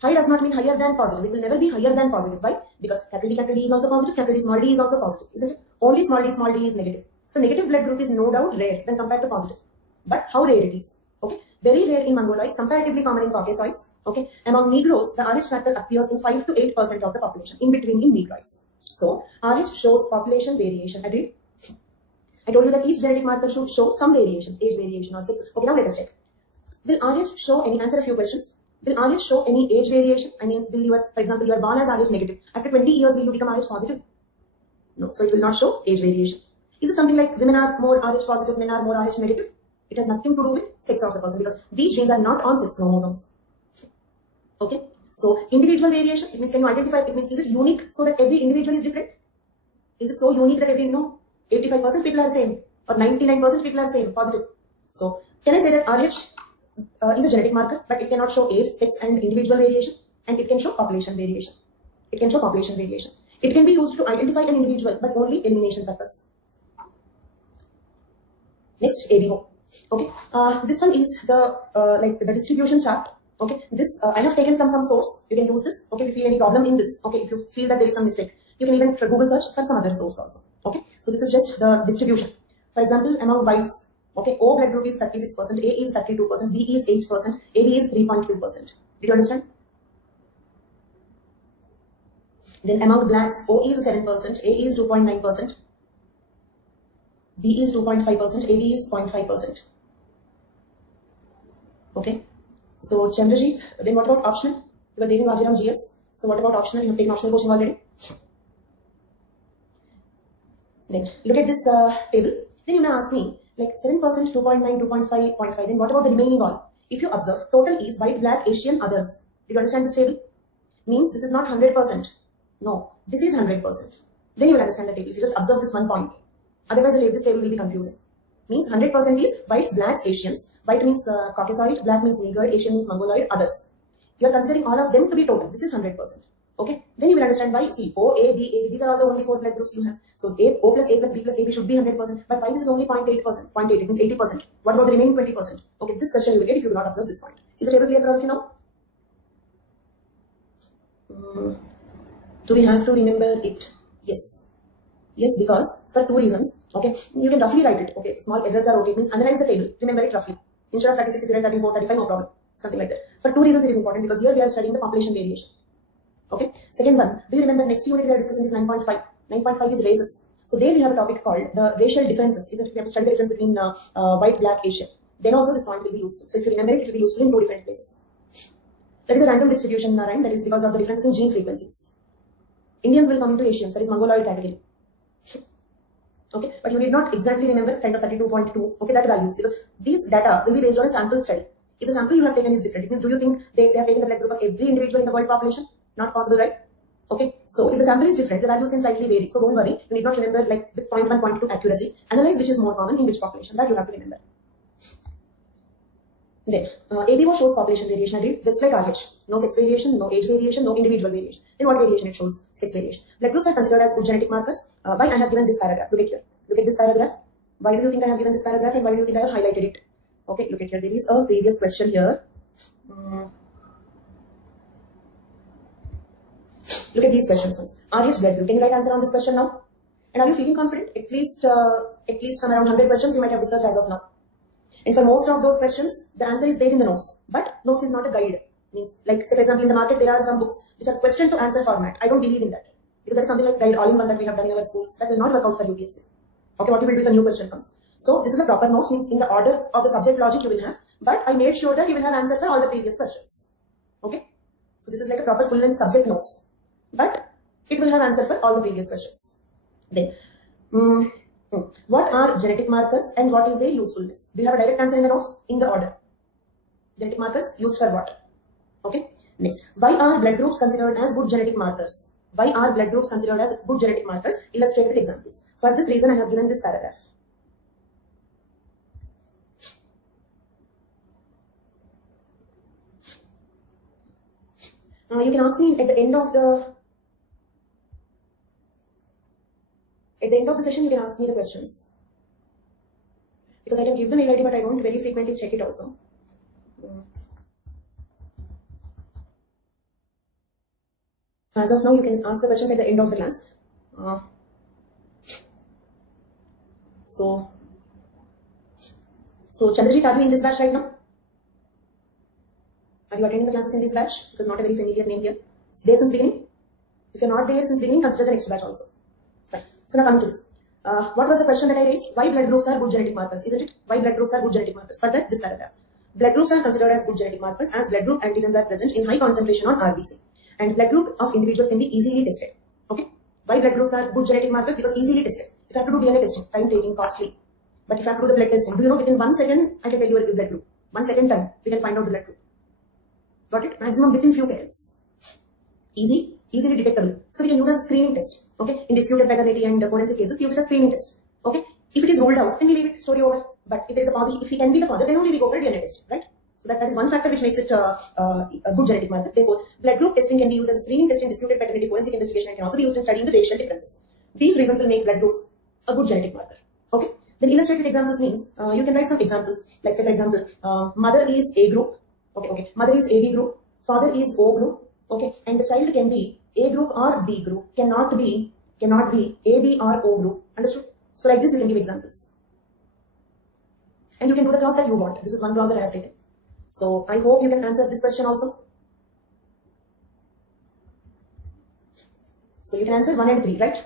High does not mean higher than positive. It will never be higher than positive. Why? Because capital D is also positive, capital D small d is also positive, isn't it? Only small d is negative. So negative blood group is no doubt rare when compared to positive. But how rare it is? Okay, very rare in Mongoloids, comparatively common in Caucasoids. Okay, among Negroes, the RH factor appears in 5 to 8% of the population, in between in Negroids. So RH shows population variation. Agreed? I told you that each genetic marker should show some variation, age variation or sex. Okay, now let us check. Will RH show any, answer a few questions. Will RH show any age variation? I mean, will you, for example, you are born as RH negative. After 20 years, will you become RH positive? No, so it will not show age variation. Is it something like women are more RH positive, men are more RH negative? It has nothing to do with sex of the person because these genes are not on sex chromosomes. Okay, so individual variation, it means can you identify, it means is it unique so that every individual is different? Is it so unique that every, 85% people are the same or 99% people are the same, positive? So can I say that RH is a genetic marker, but it cannot show age, sex and individual variation, and it can show population variation. It can show population variation. It can be used to identify an individual, but only elimination purpose. Next, ABO. Okay, this one is the the distribution chart. Okay, this I have taken from some source. You can use this. Okay, if you feel any problem in this. Okay, if you feel that there is some mistake, you can even Google search for some other source also. Okay, so this is just the distribution. For example, among whites, okay, O blood group is 36%, A is 32%, B is 8%, AB is 3.2%. Did you understand? Then among blacks, O is 7%, A is 2.9%, B is 2.5%, AB is 0.5%. Okay. So Chandrajit, then what about optional? You were taking Vajiram GS. So what about optional? You have taken optional coaching already. Then look at this table. Then you may ask me like 7%, 2.9, 2.5, 0.5. Then what about the remaining all? If you observe, total is white, black, Asian, others. Did you understand this table? Means this is not 100%. No, this is 100%. Then you will understand the table if you just observe this one point. Otherwise, this table will be confusing. Means 100% is whites, blacks, Asians. White means Caucasoid, black means Negroid, Asian means Mongoloid, others. You are considering all of them to be total. This is 100%. Okay. Then you will understand why. See, O, A, B, AB. These are all the only 4 blood groups you have. So O plus A plus B plus AB should be 100%. But why this is only 0.8%? 0.8. It means 80%. What about the remaining 20%? Okay. This question you will get if you do not observe this point. Is the table clear for all of you now? Do we have to remember it? Yes. Yes, because for 2 reasons. Okay, you can roughly write it. Okay, small errors are okay. It means analyze the table, remember it roughly. Instead of 36, if you write 34, 35, no problem. Something like that. For 2 reasons it is important because here we are studying the population variation. Okay, second one, do you remember next unit we are discussing is 9.5. 9.5 is races. So there we have a topic called the racial differences. Is it we have to study the difference between white, black, Asian. Then also this point will be useful. So if you remember it, it will be useful in 2 different places. There is a random distribution, Narayan, that is because of the differences in gene frequencies. Indians will come into Asians, that is Mongoloid category. Okay, but you need not exactly remember kind of 32.2, okay, that values, because these data will be based on a sample study. If the sample you have taken is different, it means do you think they have taken the blood group of every individual in the world population? Not possible, right? Okay, so if the sample is different, the values can slightly vary. So don't worry, you need not remember like with 0.1, 0.2 accuracy. Analyze which is more common in which population, that you have to remember. Then, ABO shows population variation, agreed? Just like RH. No sex variation, no age variation, no individual variation. In what variation it shows? Sex variation. Blood groups are considered as good genetic markers. Why I have given this paragraph? Look at here. Look at this paragraph. Why do you think I have given this paragraph and why do you think I have highlighted it? Okay, look at here. There is a previous question here. Look at these questions. RH blood group. Can you write answer on this question now? And are you feeling confident? At least some around 100 questions you might have discussed as of now. And for most of those questions, the answer is there in the notes. But notes is not a guide. Means, like, say for example, in the market, there are some books which are question to answer format. I don't believe in that. Because that is something like guide all-in-one that we have done in our schools. That will not work out for UPSC. Okay, what you will do if a new question comes. So, this is a proper note, means in the order of the subject logic you will have. But I made sure that you will have answer for all the previous questions. Okay. So, this is like a proper full-length subject notes. But it will have answer for all the previous questions. Then, what are genetic markers and what is their usefulness? Do you have a direct answer in the notes? In the order. Genetic markers used for what? Okay. Next, why are blood groups considered as good genetic markers? Why are blood groups considered as good genetic markers? Illustrate with examples. For this reason, I have given this paragraph. You can ask me at the end of the session, you can ask me the questions. Because I can give the mail ID, but I don't very frequently check it also. As of now, you can ask the questions at the end of the class. So Chandrajit, are you in this batch right now? Are you attending the classes in this batch? Because not a very familiar name here. It's there since beginning. If you're not there since beginning, consider the next batch also. Fine. So now coming to this. What was the question that I raised? Why blood groups are good genetic markers? Isn't it? Why blood groups are good genetic markers? For that, this paragraph. Blood groups are considered as good genetic markers as blood group antigens are present in high concentration on RBC. And blood group of individuals can be easily tested. Okay? Why blood groups are good genetic markers? Because easily tested. If you have to do DNA testing, time taking, costly. But if you have to do the blood testing, do you know within 1 second, I can tell you your blood group. 1 second time, we can find out the blood group. Got it? Maximum within few seconds. Easily detectable. So we can use as a screening test. Okay? In disputed paternity and forensic cases, use it as screening test. Okay? If it is ruled out, then we leave it, story over. But if there is a positive, if he can be the father, then only we go for a DNA test, right? So that is one factor which makes it a good genetic marker. Therefore, blood group testing can be used as a screening test in disputed paternity forensic investigation and can also be used in studying the racial differences. These reasons will make blood groups a good genetic marker. Okay? Then illustrate with examples means you can write some examples. Like say for example, mother is A group. Okay. Mother is AB group. Father is O group. Okay. And the child can be A group or B group. Cannot be AB or O group. Understood? So like this you can give examples. And you can do the clause that you want. This is one clause that I have taken. So I hope you can answer this question also. So you can answer 1 and 3, right?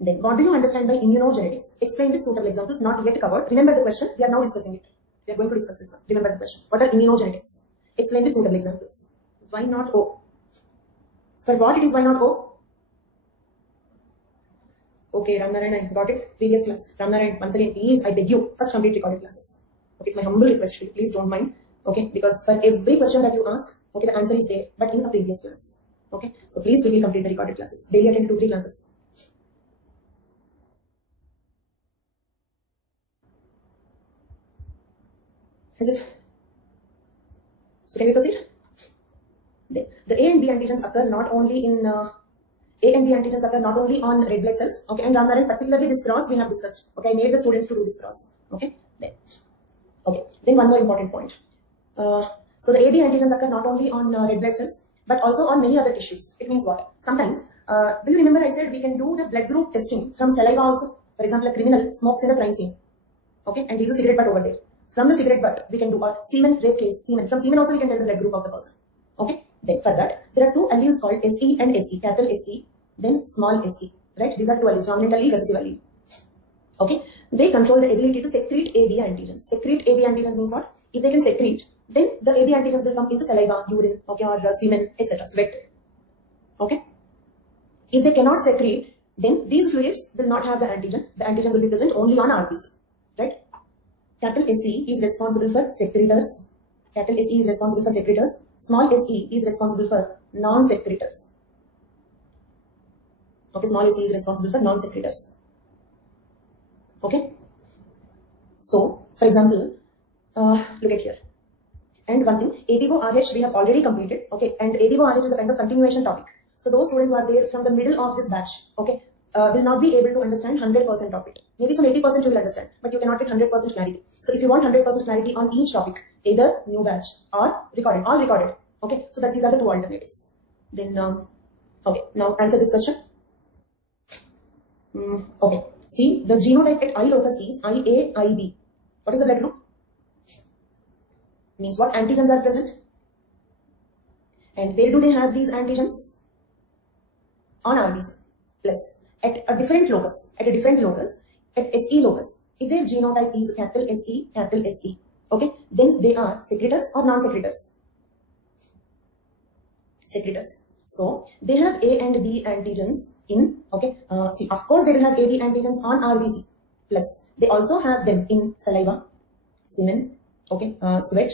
Then what do you understand by immunogenetics? Explain with suitable examples not yet covered. Remember the question. We are now discussing it. We are going to discuss this one. Remember the question. What are immunogenetics? Explain with suitable examples. Why not O? For what it is why not O? Okay, Ramnarayan, I got it. Previous class. Ramnarayan, once again, please, I beg you, first complete recorded classes. Okay, it's my humble request to you. Please don't mind. Okay, because for every question that you ask, okay, the answer is there, but in a previous class. Okay, so please quickly complete the recorded classes. Daily attend 2-3 classes. Is it? So can we proceed? The A and B antigens occur not only in A and B antigens occur not only on red blood cells. Okay, and Ramnarayan, particularly this cross we have discussed. Okay, I made the students to do this cross. Okay, then one more important point. So the AB antigens occur not only on red blood cells but also on many other tissues. It means what? Sometimes, do you remember I said we can do the blood group testing from saliva also? For example, a criminal smokes in the crime scene. Okay, and leaves a cigarette butt over there. From the cigarette butt, we can do our semen, rape case, semen. From semen also we can tell the blood group of the person. Okay, then for that, there are 2 alleles called SE and SE, capital SE, then small SE, right? These are 2 alleles, dominant allele, recessive allele. Okay, they control the ability to secrete AB antigens. Secrete AB antigens means what? If they can secrete, then the AB antigens will come into saliva, urine, okay, or semen, etc., sweat. Okay, if they cannot secrete, then these fluids will not have the antigen. The antigen will be present only on RBC, right? Capital SE is responsible for secretors. Capital SE is responsible for secretors. Small SE is responsible for non-secretors. Okay, small SE is responsible for non-secretors. Okay. So, for example, look at here. And one thing, ABO RH we have already completed. Okay, and ABO RH is a kind of continuation topic. So those students who are there from the middle of this batch, okay, will not be able to understand 100% of it. Maybe some 80% you will understand, but you cannot get 100% clarity. So if you want 100% clarity on each topic, either new batch or recorded, all recorded. Okay, so that these are the 2 alternatives. Then, okay, now answer this question. Okay, see the genotype at I locus is IA, IB. What is the blood group? Means what antigens are present? And where do they have these antigens? On RBC. Plus, at a different locus, at SE locus, if their genotype is capital SE, okay, then they are secretors or non-secretors? Secretors. So, they have A and B antigens in, okay, see, of course they will have AB antigens on RBC, plus they also have them in saliva, semen, okay, sweat,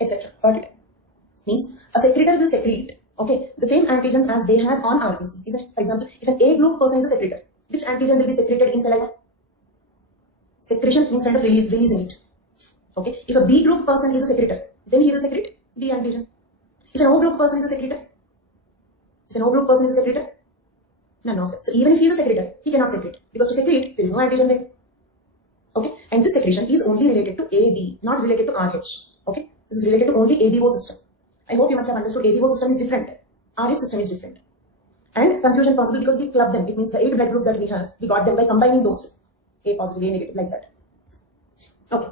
etc. Got it? Means a secretor will secrete, okay, the same antigens as they have on RBC. Is it? For example, if an A group person is a secretor, which antigen will be secreted in saliva? Secretion means kind of releasing it. Okay. If a B group person is a secretor, then he will secrete B antigen. If an O group person is a secretor, none of it. So even if he is a secretor, he cannot secrete, because to secrete there is no antigen there. Okay. And this secretion is only related to AB, not related to RH. Okay. This is related to only ABO system. I hope you must have understood ABO system is different. RH system is different. And confusion possible because we club them. It means the 8 blood groups that we have, we got them by combining those two. A positive, A negative, like that. Okay.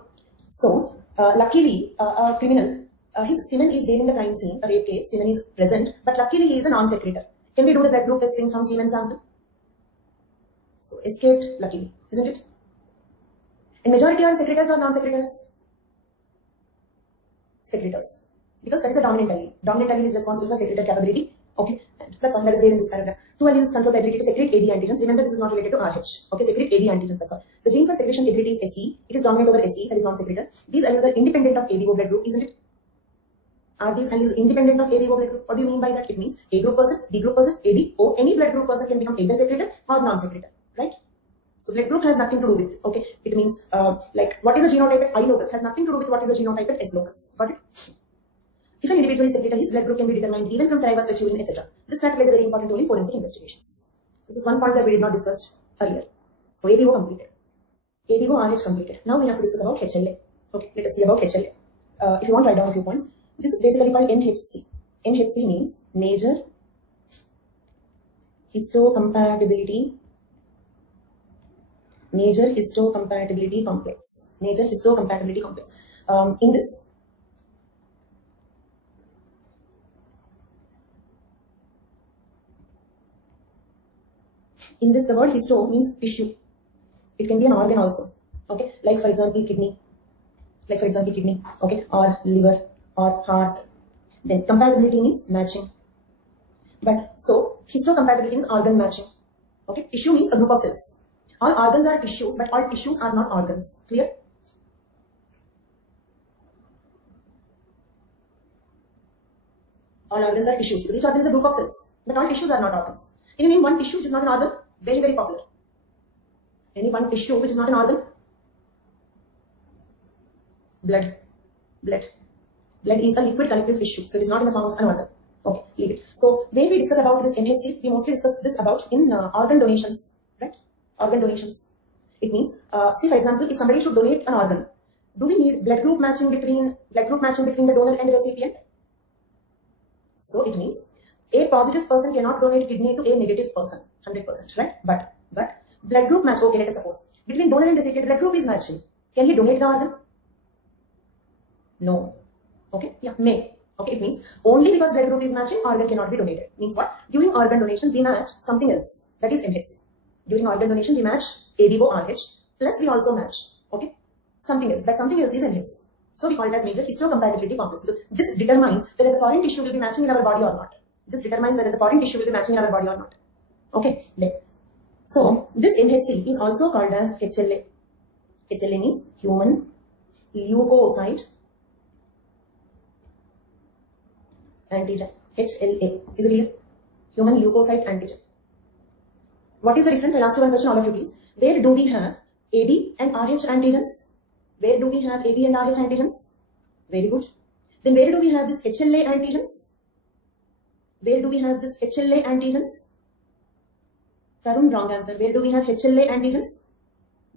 So, luckily, a criminal, his semen is there in the crime scene, a rape case, semen is present, but luckily he is a non-secretor. Can we do the blood group testing from semen sample? So, escaped luckily, isn't it? And majority are secretors or non-secretors? Secretors. Because that is a dominant allele. Dominant allele is responsible for secretor capability. Okay, and that's all that is there in this paragraph. 2 alleles control the ability to secrete AB antigens. Remember, this is not related to RH. Okay, secrete AB antigens, that's all. The gene for secretion ability is SE. It is dominant over SE, that is non-secretor. These alleles are independent of ABO blood group, isn't it? Are these alleles independent of ABO blood group? What do you mean by that? It means A group person, B group person, AB, O, any blood group person can become either secretor or non-secretor, right? So blood group has nothing to do with, okay, it means like what is the genotype at I locus has nothing to do with what is the genotype at S locus. Got it? If an individual is secretor, his blood group can be determined even from saliva, sweat, urine, etc. This fact plays a very important role in forensic investigations. This is one point that we did not discuss earlier. So ABO completed. ABO RH completed. Now we have to discuss about HLA. Okay, let us see about HLA. If you want, write down a few points. This is basically called NHC. NHC means major histocompatibility. Major histocompatibility complex. Major histocompatibility complex. In this, the word histo means tissue. It can be an organ also. Okay, like for example kidney. Okay, or liver or heart. Then compatibility means matching. But so histocompatibility means organ matching. Okay, tissue means a group of cells. All organs are tissues, but all tissues are not organs. Clear? All organs are tissues because each organ is a group of cells, but all tissues are not organs. Can you name one tissue which is not an organ? Very, very popular. Any one tissue which is not an organ? Blood. Blood is a liquid collective tissue, so it is not in the form of an organ. Okay, leave it. So when we discuss about this NHC, we mostly discuss this about in organ donations, right? Organ donations. It means, see for example, if somebody should donate an organ, do we need blood group matching between the donor and the recipient? So it means a positive person cannot donate kidney to a negative person, 100%, right? But blood group match. Okay, let us suppose between donor and recipient, blood group is matching. Can he donate the organ? No. Okay, yeah, may. Okay, it means only because blood group is matching, organ cannot be donated. Means what? During organ donation, we match something else. That is MHC. During organ donation, we match ABO RH, plus we also match, okay, something else. That something else is MHC. So we call it as major histocompatibility complex because this determines whether the foreign tissue will be matching in our body or not. This determines whether the foreign tissue will be matching in our body or not. Okay, then. So this NHC is also called as HLA. HLA means human leukocyte antigen. HLA. Is it clear? Human leukocyte antigen. What is the difference? I'll ask you one question, all of you please. Where do we have AB and RH antigens? Where do we have AB and RH antigens? Very good. Then where do we have this HLA antigens? Where do we have this HLA antigens? Tarun, wrong answer. Where do we have HLA antigens?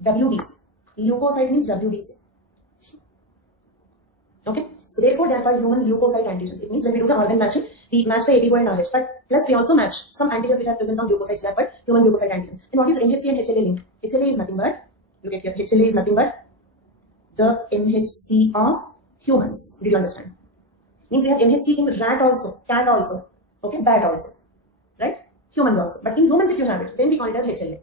WBC. Leukocyte means WBC. Okay. So therefore they are called human leukocyte antigens. It means when we do the organ matching, we match the ABO and RH, but plus we also match some antigens which are present on leukocytes, they are called human leukocyte antigens. And what is NHC and HLA link? HLA is nothing but, look at here, HLA is nothing but the MHC of humans. Do you understand? Means we have MHC in rat also, cat also, okay, bat also, right? Humans also. But in humans if you have it, then we call it as HLA.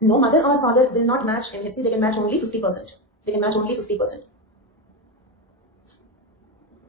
No mother or father will not match MHC, they can match only 50%. They can match only 50%.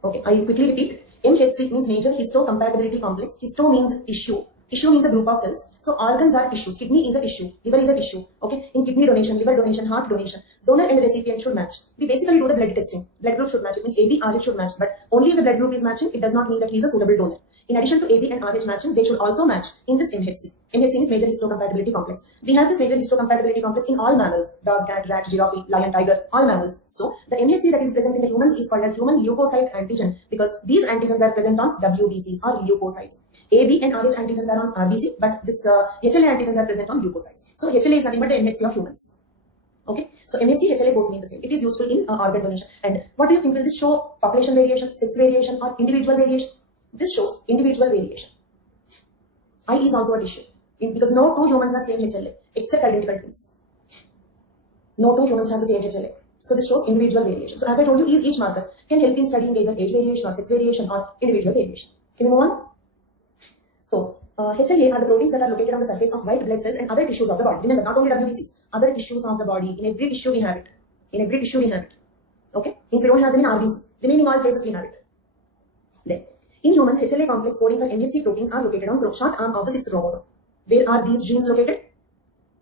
Okay, I quickly repeat. MHC means major histocompatibility complex. Histo means tissue. Tissue means a group of cells. So organs are tissues. Kidney is a tissue. Liver is a tissue. Okay, in kidney donation, liver donation, heart donation, donor and the recipient should match. We basically do the blood testing. Blood group should match. It means AB, RH should match. But only if the blood group is matching, it does not mean that he is a suitable donor. In addition to AB and RH matching, they should also match in this MHC. MHC means major histocompatibility complex. We have this major histocompatibility complex in all mammals. Dog, cat, rat, giraffe, lion, tiger, all mammals. So the MHC that is present in the humans is called as human leukocyte antigen because these antigens are present on WBCs or leukocytes. AB and RH antigens are on RBC, but this HLA antigens are present on leukocytes. So HLA is nothing but the MHC of humans. Okay, so MHC, HLA both mean the same. It is useful in organ donation. And what do you think? Will this show population variation, sex variation, or individual variation? This shows individual variation. Eye is also a tissue because no two humans have same HLA except identical twins. No two humans have the same HLA. So this shows individual variation. So as I told you, each marker can help in studying either age variation or sex variation or individual variation. Can we move on? So HLA are the proteins that are located on the surface of white blood cells and other tissues of the body. Remember, not only WBCs, other tissues of the body. In every tissue we have it. In every tissue we have it. Okay? Means we don't have them in RBC. Remaining all places we have it. Then, in humans, HLA complex coding for MHC proteins are located on short arm of the 6th chromosome. Where are these genes located?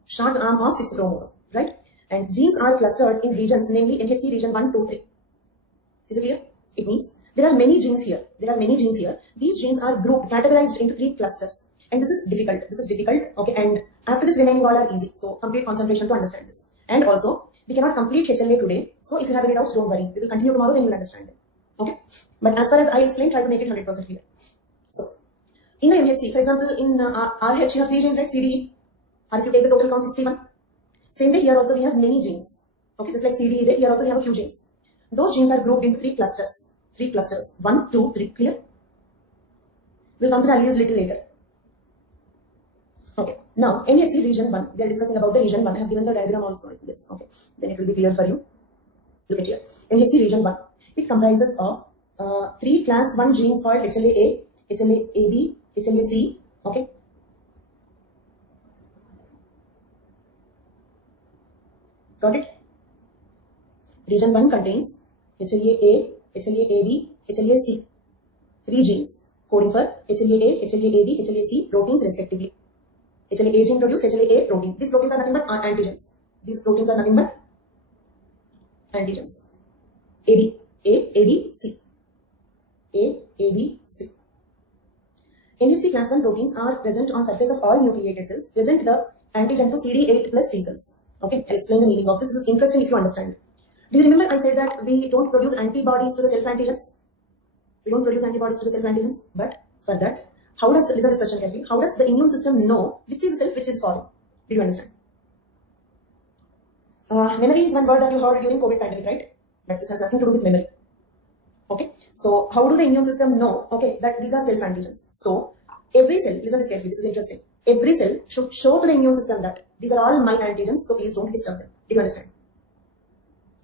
Short arm of 6th chromosome, right? And genes are clustered in regions, namely MHC region 1, 2, 3. Is it clear? It means there are many genes here. These genes are grouped, categorized into 3 clusters. And this is difficult. Okay, and after this remaining all are easy. So complete concentration to understand this. And also, we cannot complete HLA today. So if you have any doubts, don't worry. We will continue tomorrow, then you will understand them. Okay. But as far as I explained, try to make it 100% clear. So, in the MHC, for example, in RH, you have 3 genes, right? CDE. Or if you take the total count, 61. Same way, here also we have many genes. Okay, just like CDE, here also we have a few genes. Those genes are grouped into 3 clusters. 3 clusters. 1, 2, 3. Clear? We'll come to the alleles little later. Okay. Now, MHC region 1. We are discussing about the region 1. I have given the diagram also in this. Okay. Then it will be clear for you. Look at here. MHC region 1. It comprises of 3 class 1 genes called HLA-A, HLA-AB, HLA-C. Okay. Got it? Region 1 contains HLA-A, HLA-AB, HLA-C. 3 genes coding for HLA-A, HLA-AB, HLA-C proteins respectively. HLA-A gene produces HLA-A protein. These proteins are nothing but antigens. These proteins are nothing but antigens. AB, A, AB, C. A, AB, C. MHC class 1 proteins are present on surface of all nucleated cells, present the antigen to CD8 plus T cells. Okay, I'll explain the meaning of this. This is interesting if you understand. Do you remember I said that we don't produce antibodies to the self-antigens? We don't produce antibodies to the self-antigens, but for that, how does, listen to this question carefully, how does the immune system know which is self, which is foreign? Do you understand? Memory is one word that you heard during COVID pandemic, right? But this has nothing to do with memory. Okay, so how do the immune system know, okay, that these are self-antigens? So, every cell, listen to this carefully, this is interesting. Every cell should show to the immune system that these are all my antigens, so please don't disturb them. Do you understand?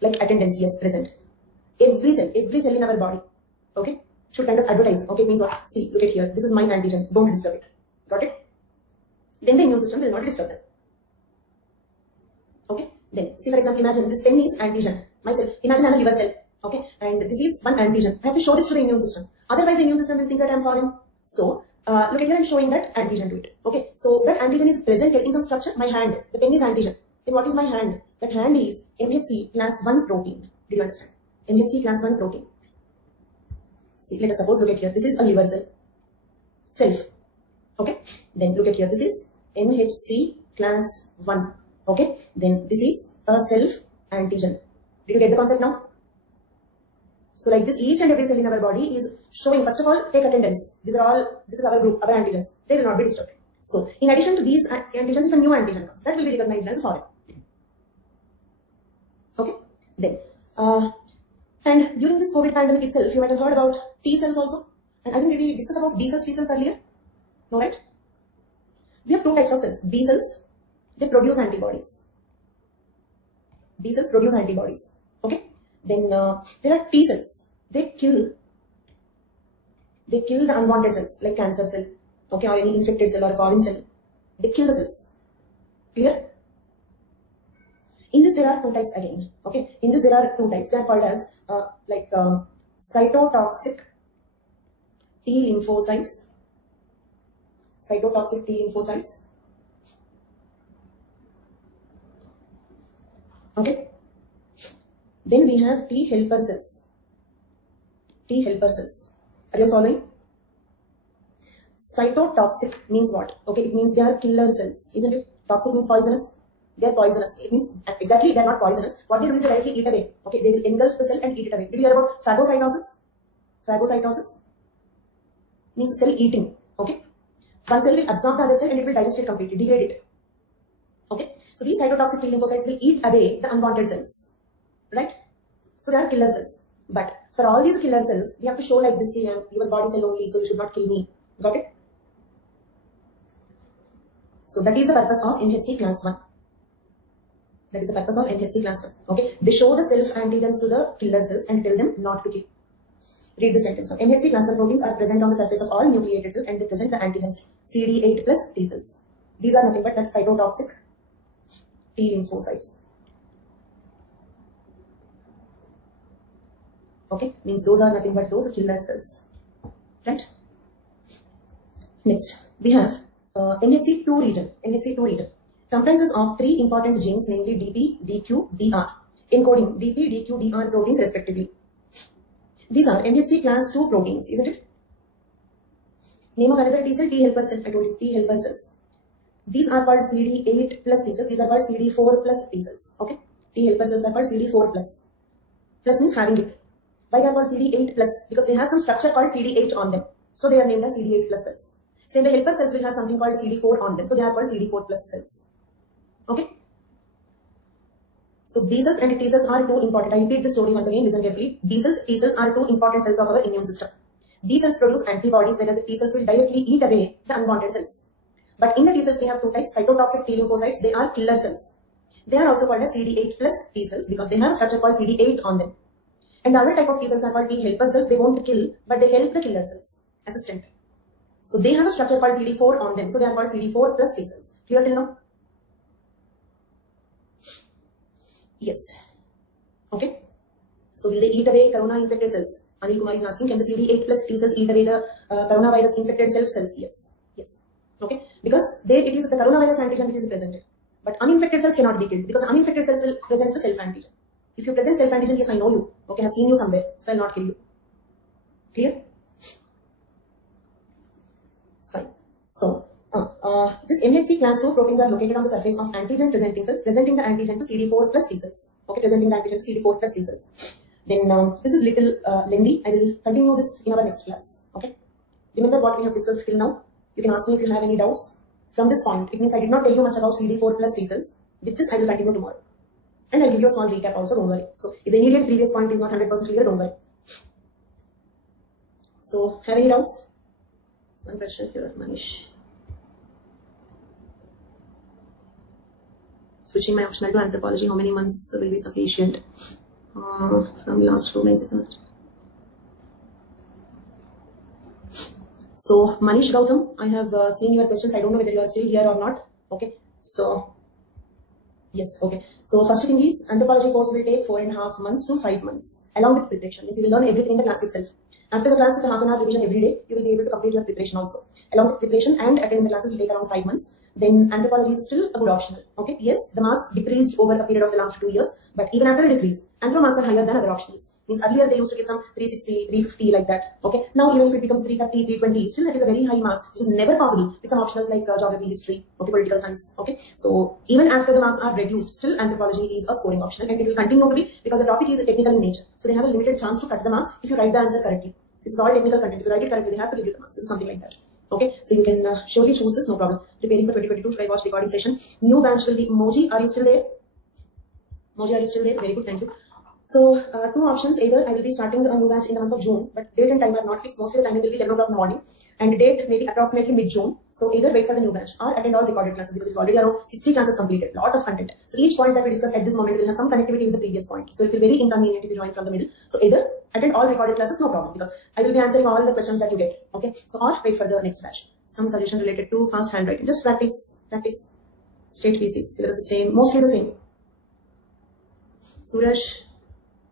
Like attendance, yes, present. Every cell in our body, okay, should kind of advertise. Okay, it means what? See, look at here. This is my antigen. Don't disturb it. Got it? Then the immune system will not disturb them. Okay? Then, see for example, imagine this pen is antigen. My cell. Imagine I'm a liver cell. Okay? And this is one antigen. I have to show this to the immune system. Otherwise, the immune system will think that I'm foreign. So, look at here, I'm showing that antigen to it. Okay? So, that antigen is presented in some structure. My hand. The pen is antigen. Then what is my hand? That hand is MHC class 1 protein. Did you understand? MHC class 1 protein. See, let us suppose, look at here, this is a liver cell. Self. Okay. Then look at here, this is MHC class 1. Okay. Then this is a self antigen. Did you get the concept now? So like this, each and every cell in our body is showing, first of all, take attendance. These are all, this is our group, our antigens. They will not be disturbed. So in addition to these antigens, if a new antigen comes, that will be recognized as foreign. Okay. Then, and during this COVID pandemic itself, you might have heard about T cells also. And I think we discussed about B cells, T cells earlier. No, right? We have 2 types of cells. B cells, they produce antibodies. B cells produce antibodies. Okay. Then there are T cells. They kill the unwanted cells like cancer cell, okay, or any infected cell or foreign cell. They kill the cells. Clear? In this there are 2 types again. Okay. In this there are 2 types. They are called as cytotoxic T lymphocytes. Cytotoxic T lymphocytes. Okay. Then we have T helper cells. T helper cells. Are you following? Cytotoxic means what? Okay, it means they are killer cells, isn't it? Toxic means poisonous. They are poisonous. It means exactly they are not poisonous. What they do is they directly eat away. Okay, they will engulf the cell and eat it away. Did you hear about phagocytosis? Phagocytosis means cell eating. Okay, one cell will absorb the other cell and it will digest it completely, degrade it. Okay, So these cytotoxic T lymphocytes will eat away the unwanted cells, right? So they are killer cells. But for all these killer cells, we have to show like this, your body cell only, so you should not kill me. Got it? So that is the purpose of MHC class 1. That is the purpose of MHC class 1. Okay? They show the self antigens to the killer cells and tell them not to kill. Read the sentence now. MHC class 1 proteins are present on the surface of all nucleated cells and they present the antigens CD8 plus T cells. These are nothing but that cytotoxic T lymphocytes. Okay, means those are nothing but those killer cells, right? Next, we have MHC2 region. MHC2 region comprises of 3 important genes, namely DP, DQ, DR, encoding DP, DQ, DR proteins respectively. These are MHC class 2 proteins, isn't it? Name of another T cell, T helper cell. I told you, T helper cells. These are called CD8 plus T cells. These are called CD4 plus T cells. Okay, T helper cells are called CD4 plus. Plus means having it. Why they are called CD8 plus? Because they have some structure called CD8 on them. So they are named as CD8 plus cells. Same the helper cells will have something called CD4 on them. So they are called CD4 plus cells. Okay. So B cells and T cells are 2 important. I repeat the story once again, listen carefully. B cells, T cells are 2 important cells of our immune system. B cells produce antibodies, whereas the T cells will directly eat away the unwanted cells. But in the T cells we have 2 types, cytotoxic T lymphocytes. They are killer cells. They are also called as CD8 plus T cells because they have a structure called CD8 on them. And the other type of T cells are called T helper cells. They won't kill, but they help the killer cells as a strength. So they have a structure called CD4 on them. So they are called CD4 plus T cells. Clear till now? Yes. Okay. So will they eat away corona infected cells? Anil Kumar is asking, can the CD8 plus T cells eat away the coronavirus infected cells? Yes. Yes. Okay. Because it is the coronavirus antigen which is presented. But uninfected cells cannot be killed because uninfected cells will present the self antigen. If you present self antigen, yes, I know you. Okay, I have seen you somewhere, so I will not kill you. Clear? Fine. So, this MHC class 2 proteins are located on the surface of antigen presenting cells, presenting the antigen to CD4 plus T cells. Okay, presenting the antigen to CD4 plus T cells. Then, this is little lengthy. I will continue this in our next class. Okay. Remember what we have discussed till now. You can ask me if you have any doubts. From this point, it means I did not tell you much about CD4 plus T cells. With this, I will continue tomorrow. And I'll give you a small recap also, don't worry. So, if the immediate previous point is not 100% clear, don't worry. So, have any doubts? One question here, Manish. Switching my optional to anthropology, how many months will be sufficient? From last 2 months. So, Manish Gautam, I have seen your questions. I don't know whether you are still here or not. Okay. So, yes, okay. So, first thing is, anthropology course will take 4.5 months to 5 months, along with preparation. Means you will learn everything in the class itself. After the class with a half-an-hour revision every day, you will be able to complete your preparation also. Along with preparation and attending the classes will take around 5 months. Then anthropology is still a good optional. Okay, yes, the marks decreased over a period of the last 2 years, but even after the decrease, anthro marks are higher than other optionals. Means earlier they used to give some 360, 350 like that. Okay, now even if it becomes 330, 320, still that is a very high marks, which is never possible with some optionals like geography, history, okay, political science. Okay, so even after the marks are reduced, still anthropology is a scoring optional and it will continue to be because the topic is technical in nature. So they have a limited chance to cut the marks if you write the answer correctly. This is all technical content. If you write it correctly, they have to give you the marks. This is something like that. Okay, so you can surely choose this, no problem. Preparing for 2022, should I watch recording session? New batch will be Moji. Are you still there? Moji, are you still there? Very good, thank you. So, 2 options. Either I will be starting a new batch in the month of June, but date and time are not fixed. Mostly the timing will be 11 o'clock in the morning, and date maybe approximately mid-June. So, either wait for the new batch or attend all recorded classes because it's already around 60 classes completed. Lot of content. So, each point that we discuss at this moment will have some connectivity with the previous point. So, it will be very inconvenient if you join from the middle. So, either attend all recorded classes, no problem, because I will be answering all the questions that you get. Okay, so or wait for the next batch. Some suggestion related to fast handwriting. Just practice. State pieces. Syllabus is same, mostly the same. Suraj.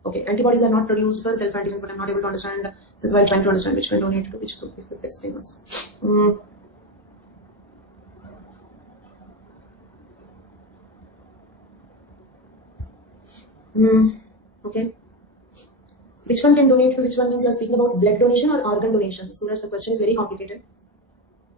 Okay, antibodies are not produced for self-antigens, but I'm not able to understand. This is why I'm trying to understand which one donate to which group. If you explain us. Okay. Which one can donate to which one means you are speaking about blood donation or organ donation? Suraj, the question is very complicated.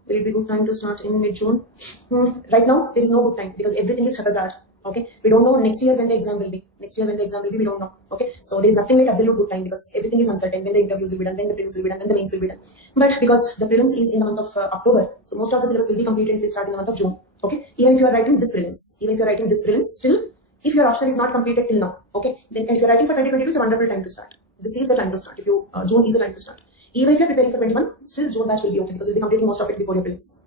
Will it be good time to start in mid-June? Right now, there is no good time because everything is haphazard. Okay, we don't know next year when the exam will be. We don't know. Okay, so there is nothing like absolute good time because everything is uncertain. When the interviews will be done, when the prelims will be done, when the mains will be done. But because the prelims is in the month of October, so most of the syllabus will be completed if we start in the month of June. Okay, even if you are writing this prelims, still, if your option is not completed till now, okay, then if you are writing for 2022, it's a wonderful time to start. This is the time to start. If you June is the time to start. Even if you are preparing for 21, still June batch will be okay because you'll be completing most of it before your prelims.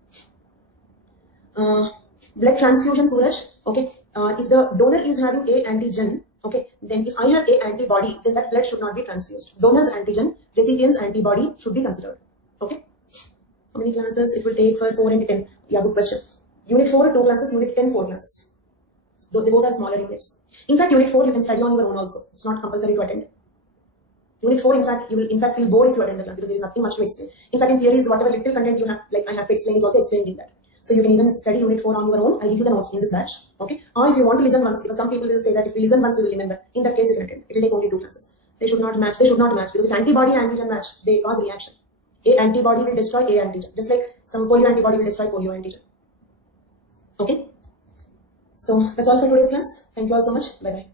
Blood transfusion, Suraj. Okay, if the donor is having A antigen, okay, then if I have A antibody, then that blood should not be transfused. Donor's antigen, recipient's antibody should be considered. Okay. How many classes it will take for 4 and 10? Yeah, good question. Unit 4, 2 classes. Unit 10, 4 classes. Though they both are smaller units. In fact, Unit 4 you can study on your own also. It's not compulsory to attend. Unit 4, in fact, you will feel bored if you attend the class because there is nothing much to explain. In fact, in theories, whatever little content you have, like I have to explain, is also explained in that. So you can even study Unit 4 on your own. I'll give you the notes in this batch. Okay. Or if you want to listen once, because some people will say that if we listen once, we will remember. In that case, you can attend. It will take only 2 classes. They should not match. Because if antibody and antigen match, they cause reaction. A antibody will destroy A antigen. Just like some polio antibody will destroy polio antigen. Okay. So that's all for today's class. Thank you all so much. Bye bye.